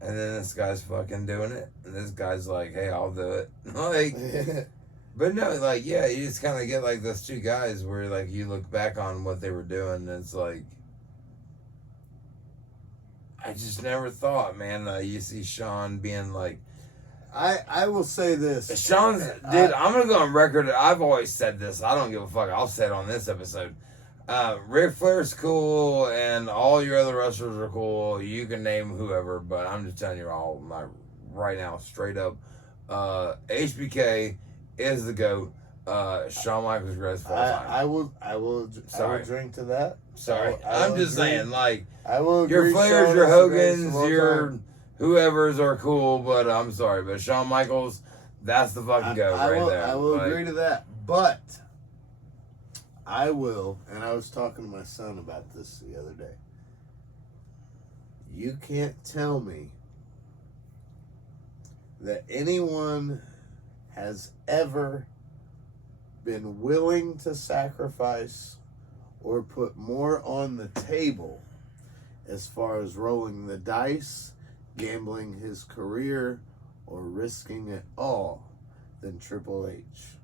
And then this guy's fucking doing it. And this guy's like, hey, I'll do it. But no, you just kind of get those two guys where you look back on what they were doing and it's I just never thought, man, you see Sean being I will say this. Sean's, dude, I'm going to go on record. I've always said this. I don't give a fuck. I'll say it on this episode. Ric Flair's cool and all your other wrestlers are cool. You can name whoever, but I'm just telling you all right now, straight up. HBK is the GOAT. Shawn Michaels is greatest of all time. I will drink to that. Sorry. I'm just saying, I will agree. Your Flairs, Shawn your is the greatest Hogans, of all your time. whoever's are cool, but I'm sorry. But Shawn Michaels, that's the fucking GOAT right there. I will agree to that. But I will, and I was talking to my son about this the other day. You can't tell me that anyone has ever been willing to sacrifice or put more on the table as far as rolling the dice, gambling his career, or risking it all than Triple H.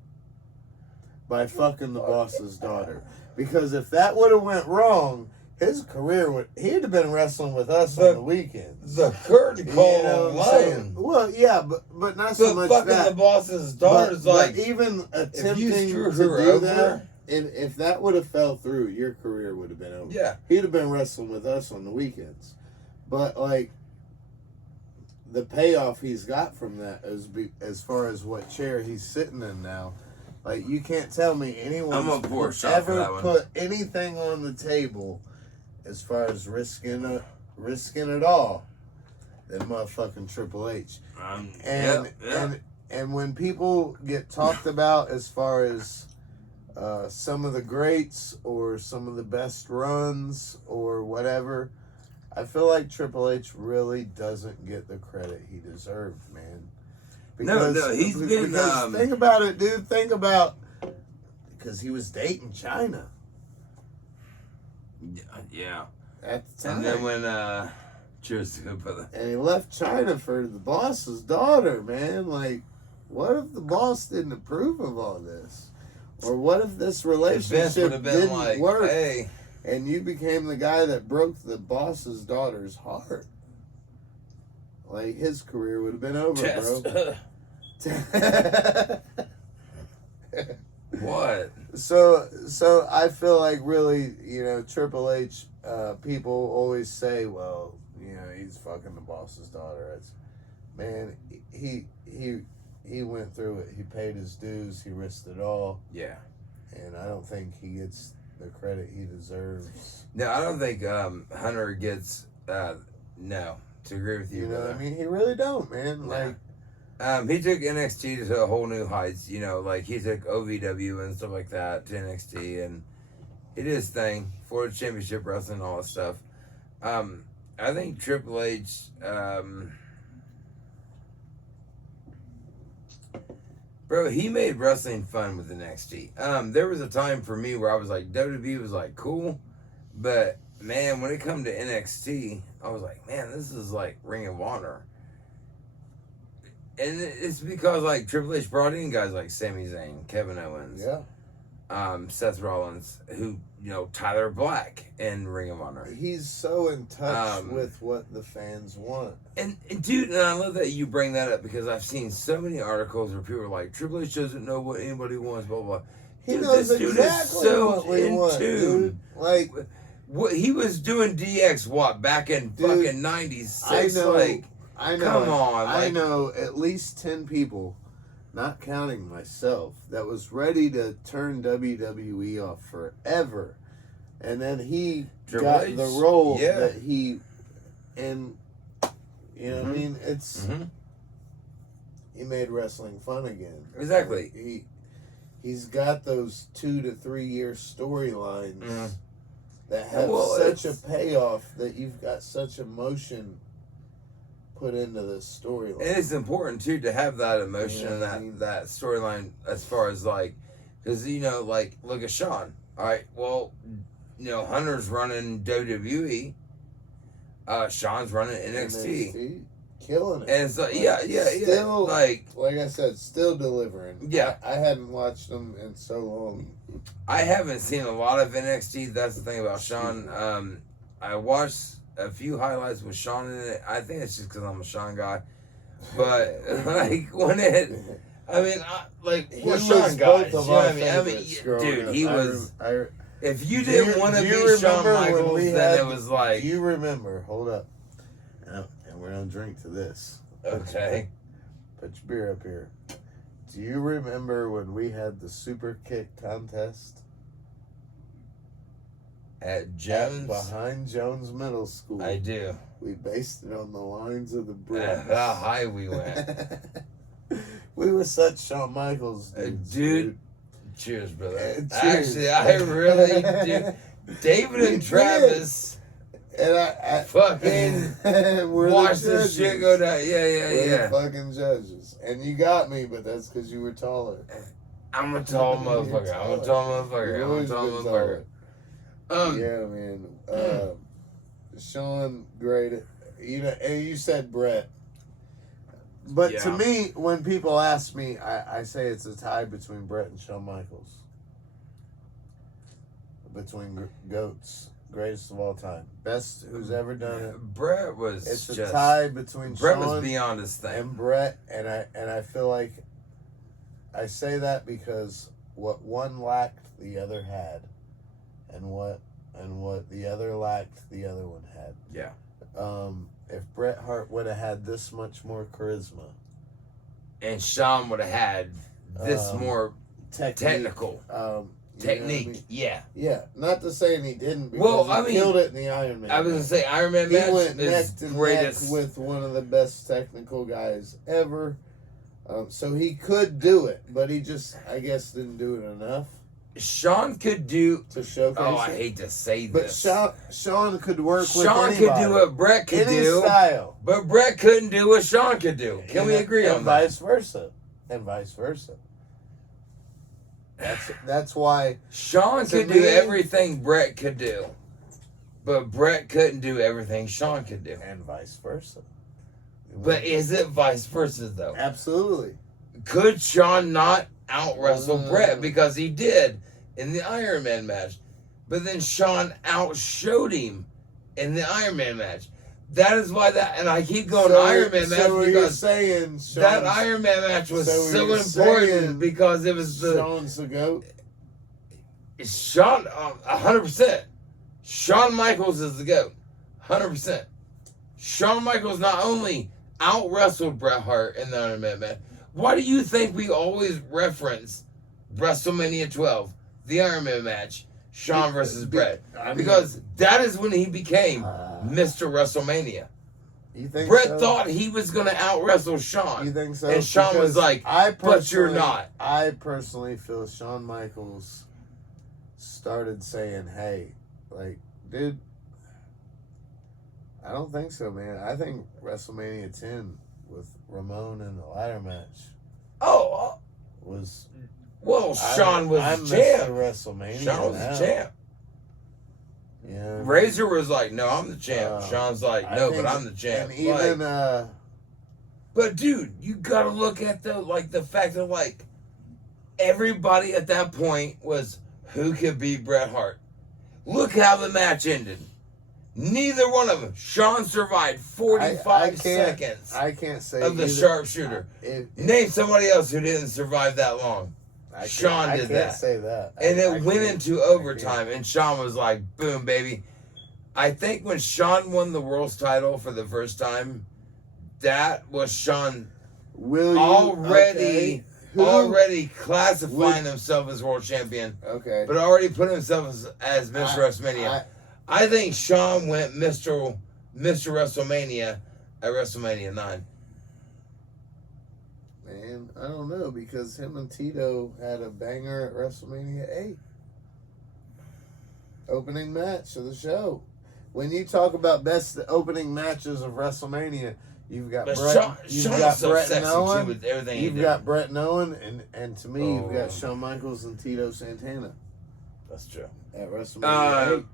by fucking the boss's daughter. Because if that would have went wrong, his career he'd have been wrestling with us on the weekends. The curtain call You know what I'm saying? Well, yeah, but not so much fucking that. the boss's daughter's but even attempting to screw her do over, that, if that would have fell through, your career would have been over. Yeah. He'd have been wrestling with us on the weekends. But, like, the payoff he's got from that is as far as what chair he's sitting in now. Like, you can't tell me anyone's ever put anything on the table as far as risking it all than motherfucking Triple H. And when people get talked about as far as some of the greats or some of the best runs or whatever, I feel like Triple H really doesn't get the credit he deserves, man. Because, he's been. Think about it, dude. Think about, because he was dating China. Yeah. At the time. And then when, cheers to good brother. And he left China for the boss's daughter, man. Like, what if the boss didn't approve of all this? Or what if this relationship didn't work? Hey. And you became the guy that broke the boss's daughter's heart? Like, his career would have been over, bro. What? So I feel like really, Triple H, people always say, well, he's fucking the boss's daughter. Man, he went through it. He paid his dues. He risked it all. Yeah. And I don't think he gets the credit he deserves. No, I don't think Hunter gets, no, to agree with you. You know what I mean? He really don't, man. No. Like, he took NXT to a whole new heights, like he took OVW and stuff like that to NXT, and he did his thing for the championship wrestling and all that stuff. I think Triple H, bro, he made wrestling fun with NXT. There was a time for me where I was like, WWE was like cool, but man, when it come to NXT, I was like, man, this is like Ring of Honor. And it's because like Triple H brought in guys like Sami Zayn, Kevin Owens, Seth Rollins, who Tyler Black in Ring of Honor. He's so in touch with what the fans want. And dude, and I love that you bring that up because I've seen so many articles where people are like, Triple H doesn't know what anybody wants, blah blah. He knows exactly what we want, dude. Like what he was doing DX back in fucking '96. I know. Come on. I know at least 10 people, not counting myself, that was ready to turn WWE off forever. And then he got the role that he, and, what I mean? It's, he made wrestling fun again. Exactly. He's got those 2 to 3 year storylines that have such a payoff that you've got such emotion put into this storyline. And it's important too to have that emotion and that storyline as far as because look at Sean. All right, well, Hunter's running WWE. Sean's running NXT. Killing it. And so still, like I said, still delivering. Yeah, I hadn't watched them in so long. I haven't seen a lot of NXT. That's the thing about Sean. I watched a few highlights with Sean in it. I think it's just because I'm a Sean guy. But, when it... I mean, we're Sean guys. You know what I mean? Dude, he was... if you didn't want to be Shawn Michaels, then it was like... Do you remember... Hold up. And we're going to drink to this. Okay. Put your beer up here. Do you remember when we had the Super Kick contest? At Jones? Behind Jones Middle School. I do. We based it on the lines of the bridge. How high we went. We were such Shawn Michaels dudes, dude. Cheers, brother. Cheers. Actually, I really do. David and Travis. And I fucking watch this shit go down. Yeah. The fucking judges. And you got me, but that's because you were taller. I'm a tall motherfucker. Yeah, man. Sean, great. And you said Brett. But to me, when people ask me, I say it's a tie between Brett and Shawn Michaels. between GOATs, greatest of all time, best who's ever done it. Brett was It's just a tie between Brett Shawn was beyond his thing. and Brett, and I feel like I say that because what one lacked, the other had, and what the other lacked, the other one had. Yeah. If Bret Hart would have had this much more charisma, and Shawn would have had this more technical technique. I mean? Yeah. Yeah. Not to say he didn't. Well, Because he killed it in the Iron Man. I was gonna say Iron Man match He went neck is to greatest. neck with one of the best technical guys ever. So he could do it, but he just, I guess, didn't do it enough Shawn could do. to showcase Oh, I it. hate to say But this. Shawn could work with Shawn anybody. could do what Brett could Any do, style. but Brett couldn't do what Shawn could do. Can we agree on and that? vice versa. And vice versa. That's why Shawn To could me- do everything Brett could do, but Brett couldn't do everything Shawn could do. and vice versa. But is it vice versa though? Absolutely. Could Shawn not out wrestle Brett because he did in the Iron Man match? But then Shawn outshowed him in the Iron Man match. That is why and I keep going Iron Man match so you're because saying that Iron Man match was so so you're important saying because it was Shawn's the GOAT? Shawn 100%. Shawn Michaels is the GOAT, 100%. Shawn Michaels not only out wrestled Bret Hart in the Iron Man match. Why do you think we always reference WrestleMania 12, the Iron Man match, Shawn versus Bret? Because that is when he became Mr. WrestleMania. You think Bret so? thought he was going to out wrestle Shawn. You think so? And Shawn was Because like, but you're not. I personally feel Shawn Michaels started saying, hey, like, dude, I don't think so, man. I think WrestleMania 10 with Ramon in the ladder match was... Well, Shawn was I'm champ. Mr. WrestleMania Shawn was now. the champ. Yeah. Razor was like, no, I'm the champ. Shawn's like, no, but I'm the champ. And even, but dude, you gotta look at the fact that like everybody at that point was who could beat Bret Hart. Look how the match ended. Neither one of them. Shawn survived 45 seconds I can't say of the either. sharpshooter. Name somebody else who didn't survive that long. Shawn did I can't that. say that. And I it went can't. into overtime, and Shawn was like, boom, baby. I think when Shawn won the world's title for the first time, that was Shawn already classifying himself as world champion. Okay. But already put himself as Mr. WrestleMania. I think Shawn went Mr. WrestleMania at WrestleMania 9. Man, I don't know, because him and Tito had a banger at WrestleMania 8. Opening match of the show. When you talk about best opening matches of WrestleMania, you've got Bret and Owen. With everything You've got Bret and Owen, and to me, you've got Shawn Michaels and Tito Santana. That's true. At WrestleMania 8.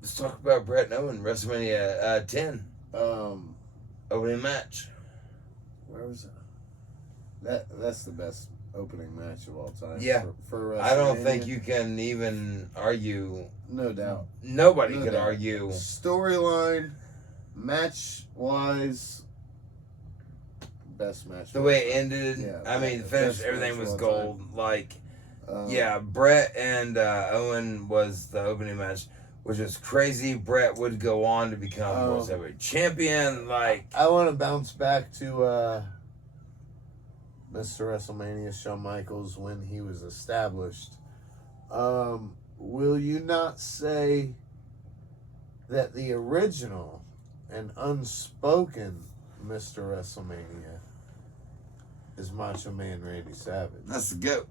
Let's talk about Bret and Owen, WrestleMania 10. Opening match. Where was that? That's the best opening match of all time. Yeah. For WrestleMania. I don't think you can even argue. No doubt. Nobody could argue. Storyline, match-wise, best match. The way it ended, Yeah, I mean, the finish, best everything match was of all gold. Like, time. Bret and Owen was the opening match, which was crazy. Bret would go on to become World Heavyweight Champion. Like, I want to bounce back to Mr. WrestleMania, Shawn Michaels, when he was established. Will you not say that the original and unspoken Mr. WrestleMania is Macho Man Randy Savage? that's the GOAT.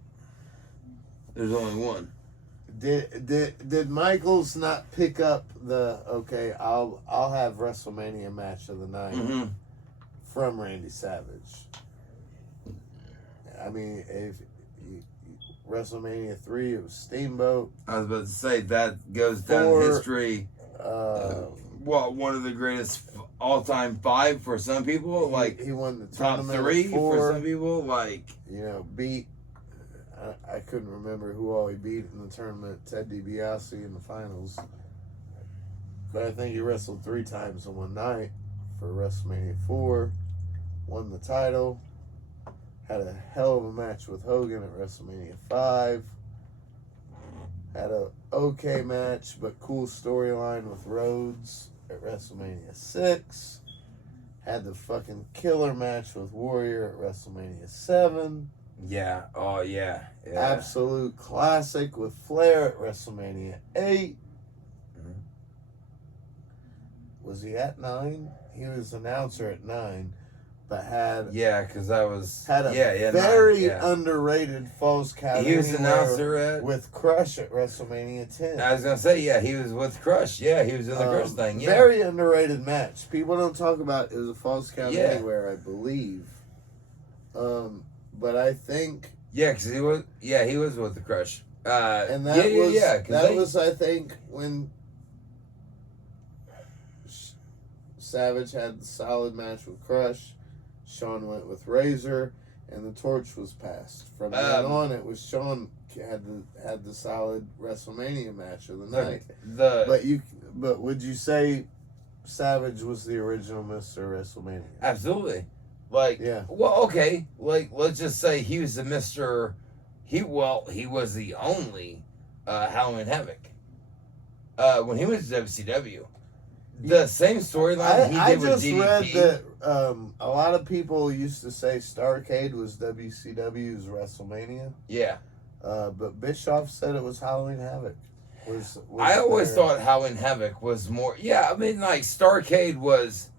There's only one. Did Michaels not pick up the I'll have WrestleMania match of the night from Randy Savage? I mean, if WrestleMania 3, it was Steamboat. I was about to say that goes down in history. One of the greatest all-time 5 for some people. Like he won the top tournament 3 for for some people. Like beat I couldn't remember who all he beat in the tournament. Ted DiBiase in the finals. But I think he wrestled 3 times in one night for WrestleMania 4. Won the title. Had a hell of a match with Hogan at WrestleMania 5. Had a okay match, but cool storyline with Rhodes at WrestleMania 6. Had the fucking killer match with Warrior at WrestleMania 7. Yeah. Oh, yeah. Absolute classic with Flair at WrestleMania 8. Mm-hmm. Was he at 9? He was announcer at 9, but had because I was a very underrated Falls Count. He was announcer at with Crush at WrestleMania 10. I was gonna say he was with Crush. Yeah, he was in the Crush thing. Yeah, very underrated match. People don't talk about it was a Falls Count anywhere, I believe. But I think because he was with the Crush. And that was I think when Savage had the solid match with Crush. Shawn went with Razor, and the torch was passed. From then on, it was Shawn had the solid WrestleMania match of the night. But would you say Savage was the original Mr. WrestleMania? Absolutely. Well, okay. Let's just say he was the Mr. He was the only Halloween Havoc. When he was to WCW. The same storyline he did with DDP. I just read that a lot of people used to say Starrcade was WCW's WrestleMania. Yeah. But Bischoff said it was Halloween Havoc. I always thought Halloween Havoc was more... Yeah, I mean, Starrcade was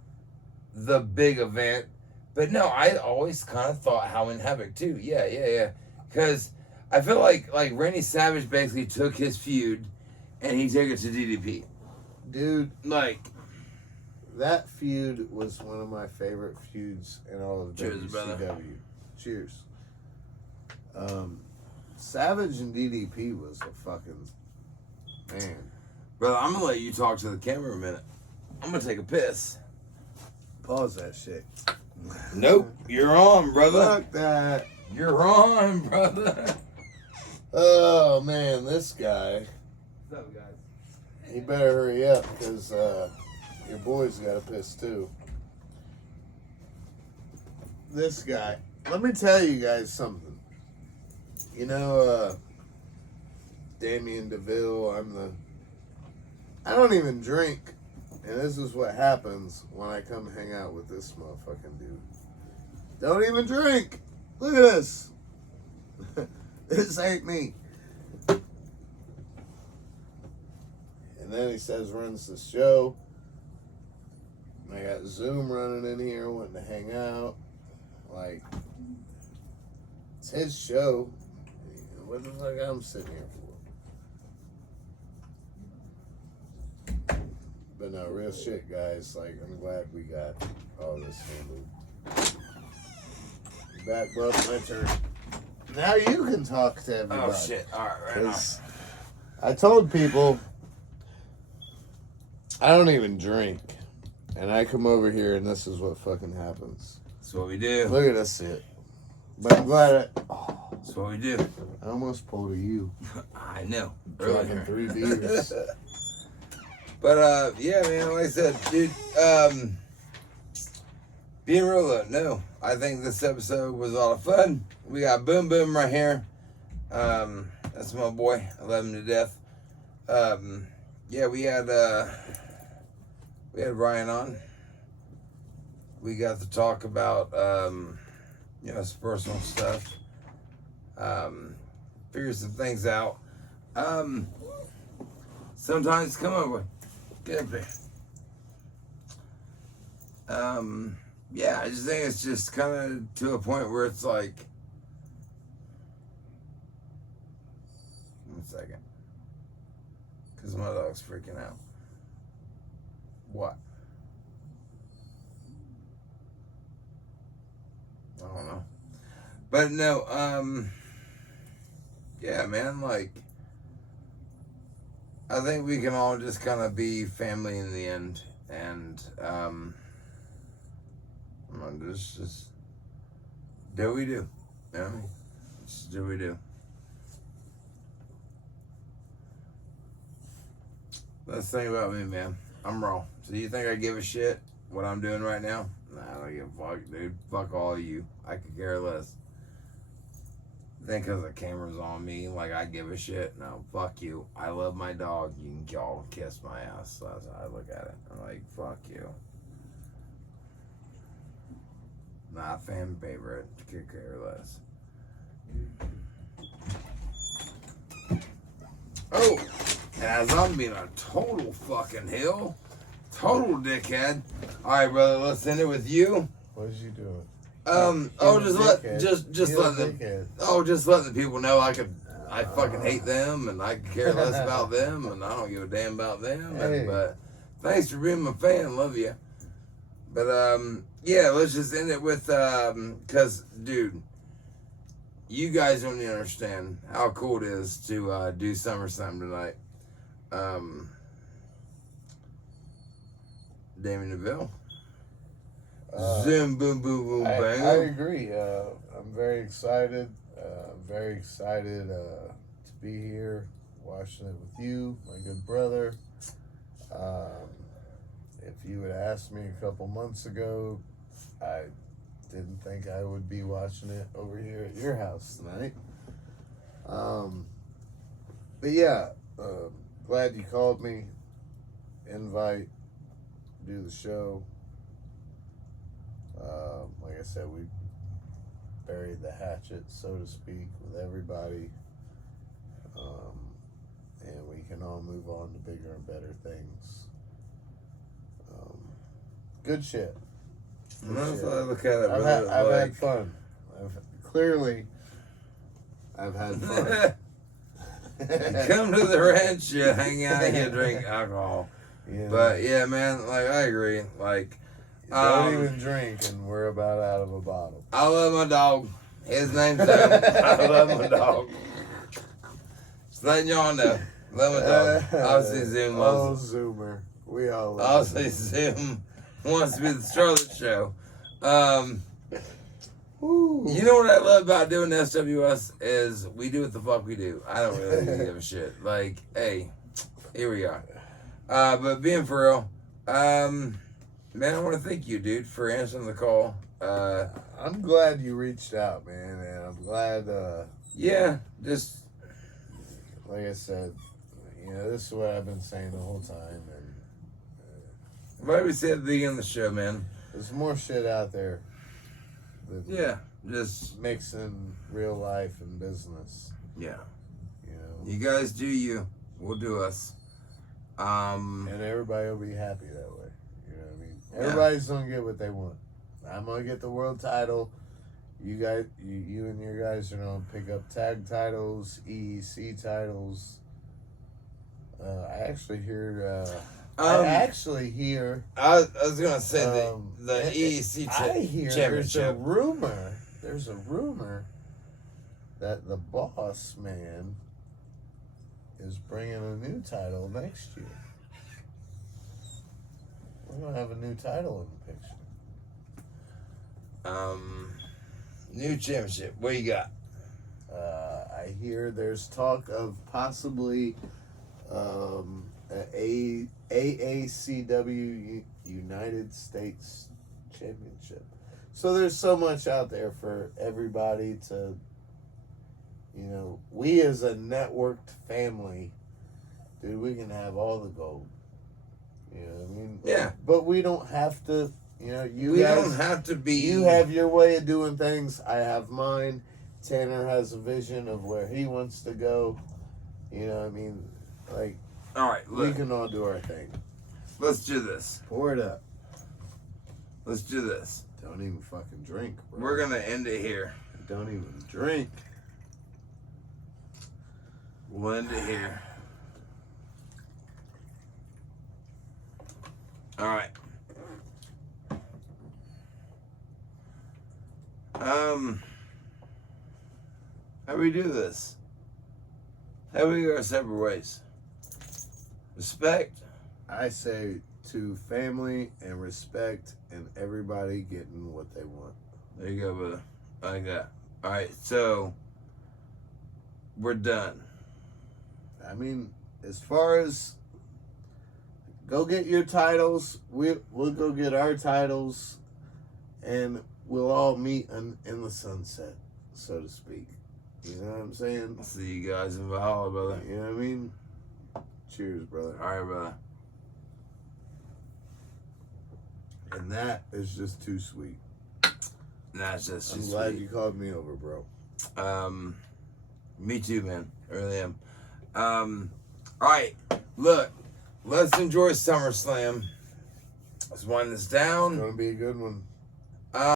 the big event. But no, I always kind of thought Halloween Havoc too. Yeah. Because I feel like Randy Savage basically took his feud and he took it to DDP. Dude, that feud was one of my favorite feuds in all of WCW. Brother. Cheers. Savage and DDP was a fucking man. Brother, I'm gonna let you talk to the camera a minute. I'm gonna take a piss. Pause that shit. Nope, you're on, brother. Fuck that. You're on, brother. Oh man, this guy. What's up, guys? You better hurry up, because your boy's got to piss too. This guy. Let me tell you guys something. You know, Damien Deville, I don't even drink. And this is what happens when I come hang out with this motherfucking dude. Don't even drink. Look at this. This ain't me. And then he says runs the show. I got Zoom running in here, wanting to hang out. It's his show. What the fuck I'm sitting here for? But no, real shit, guys. I'm glad we got all this handled. Back, bro, my turn. Now you can talk to everybody. Oh, shit. All right, right on. I told people I don't even drink. And I come over here and this is what fucking happens. That's what we do. Look at us sit. But I'm glad That's what we do. I almost pulled a you. I know. Fucking 3 beers. But, yeah, man, like I said, dude, being real though, no. I think this episode was a lot of fun. We got Boom Boom right here. That's my boy. I love him to death. Yeah, we had Ryan on. We got to talk about, some personal stuff. Figure some things out. Sometimes come over. Get up there. Yeah, I just think it's just kind of to a point where it's like, 1 second, because my dog's freaking out. What? I don't know. But no, yeah, man, I think we can all just kind of be family in the end, and just do what we do, you know? Just do what we do. That's the thing about me, man. I'm raw. So you think I give a shit what I'm doing right now? Nah, I don't give a fuck, dude. Fuck all of you. I could care less. Think because the camera's on me, like I give a shit. No, fuck you. I love my dog. You can all kiss my ass. That's how I look at it. I'm like, fuck you. Not fan favorite. Could care less. Oh, and as I'm being a total fucking hill, total dickhead. All right, brother, let's end it with you. What is you doing? Just let the people know I fucking hate them and I could care less about them and I don't give a damn about them. Hey. But thanks for being my fan, love you. But yeah, let's just end it with cause dude, you guys don't even understand how cool it is to do Sumer Slam tonight. Damien Deville. Zoom, boom, boom, boom, bang. I agree. I'm very excited. Very excited to be here, watching it with you, my good brother. If you had asked me a couple months ago, I didn't think I would be watching it over here at your house tonight. But yeah, glad you called me. Invite, do the show. Like I said, we buried the hatchet, so to speak, with everybody. And we can all move on to bigger and better things. Good shit. That's how I look at it. I've had fun. I've had fun. Come to the ranch, you hang out, you drink alcohol. You know, But yeah, man, like I agree. Like, don't even drink, and we're about out of a bottle. I love my dog. His name's Zoom. I love my dog. Just letting y'all know. Love my dog. Obviously, Zoom loves. Oh, Zoomer. We all love Obviously, Zoom wants to be the star of the show. You know what I love about doing sWs is we do what the fuck we do. I don't really give a shit. Like, hey, here we are. But being for real, man, I want to thank you, dude, for answering the call. I'm glad you reached out, man, and I'm glad. Yeah, just like I said, this is what I've been saying the whole time, and like we said at the beginning of the show, man. there's more shit out there. Yeah, just mixing real life and business. Yeah. You guys do you. We'll do us. And everybody will be happy that way. You know what I mean? Yeah. Everybody's gonna get what they want. I'm gonna get the world title. You guys, you and your guys are gonna pick up tag titles, EEC titles. I actually hear. I was gonna say the EEC championship. There's a rumor that the boss man is bringing a new title next year. We're gonna have a new title in the picture. New championship. What you got? I hear there's talk of possibly AACW United States Championship. So there's so much out there for everybody to, we as a networked family, dude, we can have all the gold. You know what I mean? Yeah. But we don't have to, we don't have to be. You have your way of doing things. I have mine. Tanner has a vision of where he wants to go. You know what I mean? Like, all right, look. we can all do our thing. Let's do this. Pour it up. Let's do this. Don't even fucking drink, bro. We're going to end it here. Don't even drink. We'll end it here. All right. How do we do this? How do we go our separate ways? Respect. I say to family and respect and everybody getting what they want. There you go, brother. I like that. All right, so we're done. I mean, as far as go get your titles. We'll go get our titles, and we'll all meet in the sunset, so to speak. You know what I'm saying? I'll see you guys in Valhalla, brother. You know what I mean? Cheers, brother. All right, brother. And that is just too sweet. That's just I'm too glad sweet. you called me over, bro. Me too, man. I really am. All right, look, let's enjoy SummerSlam. Let's wind this down. It's gonna be a good one.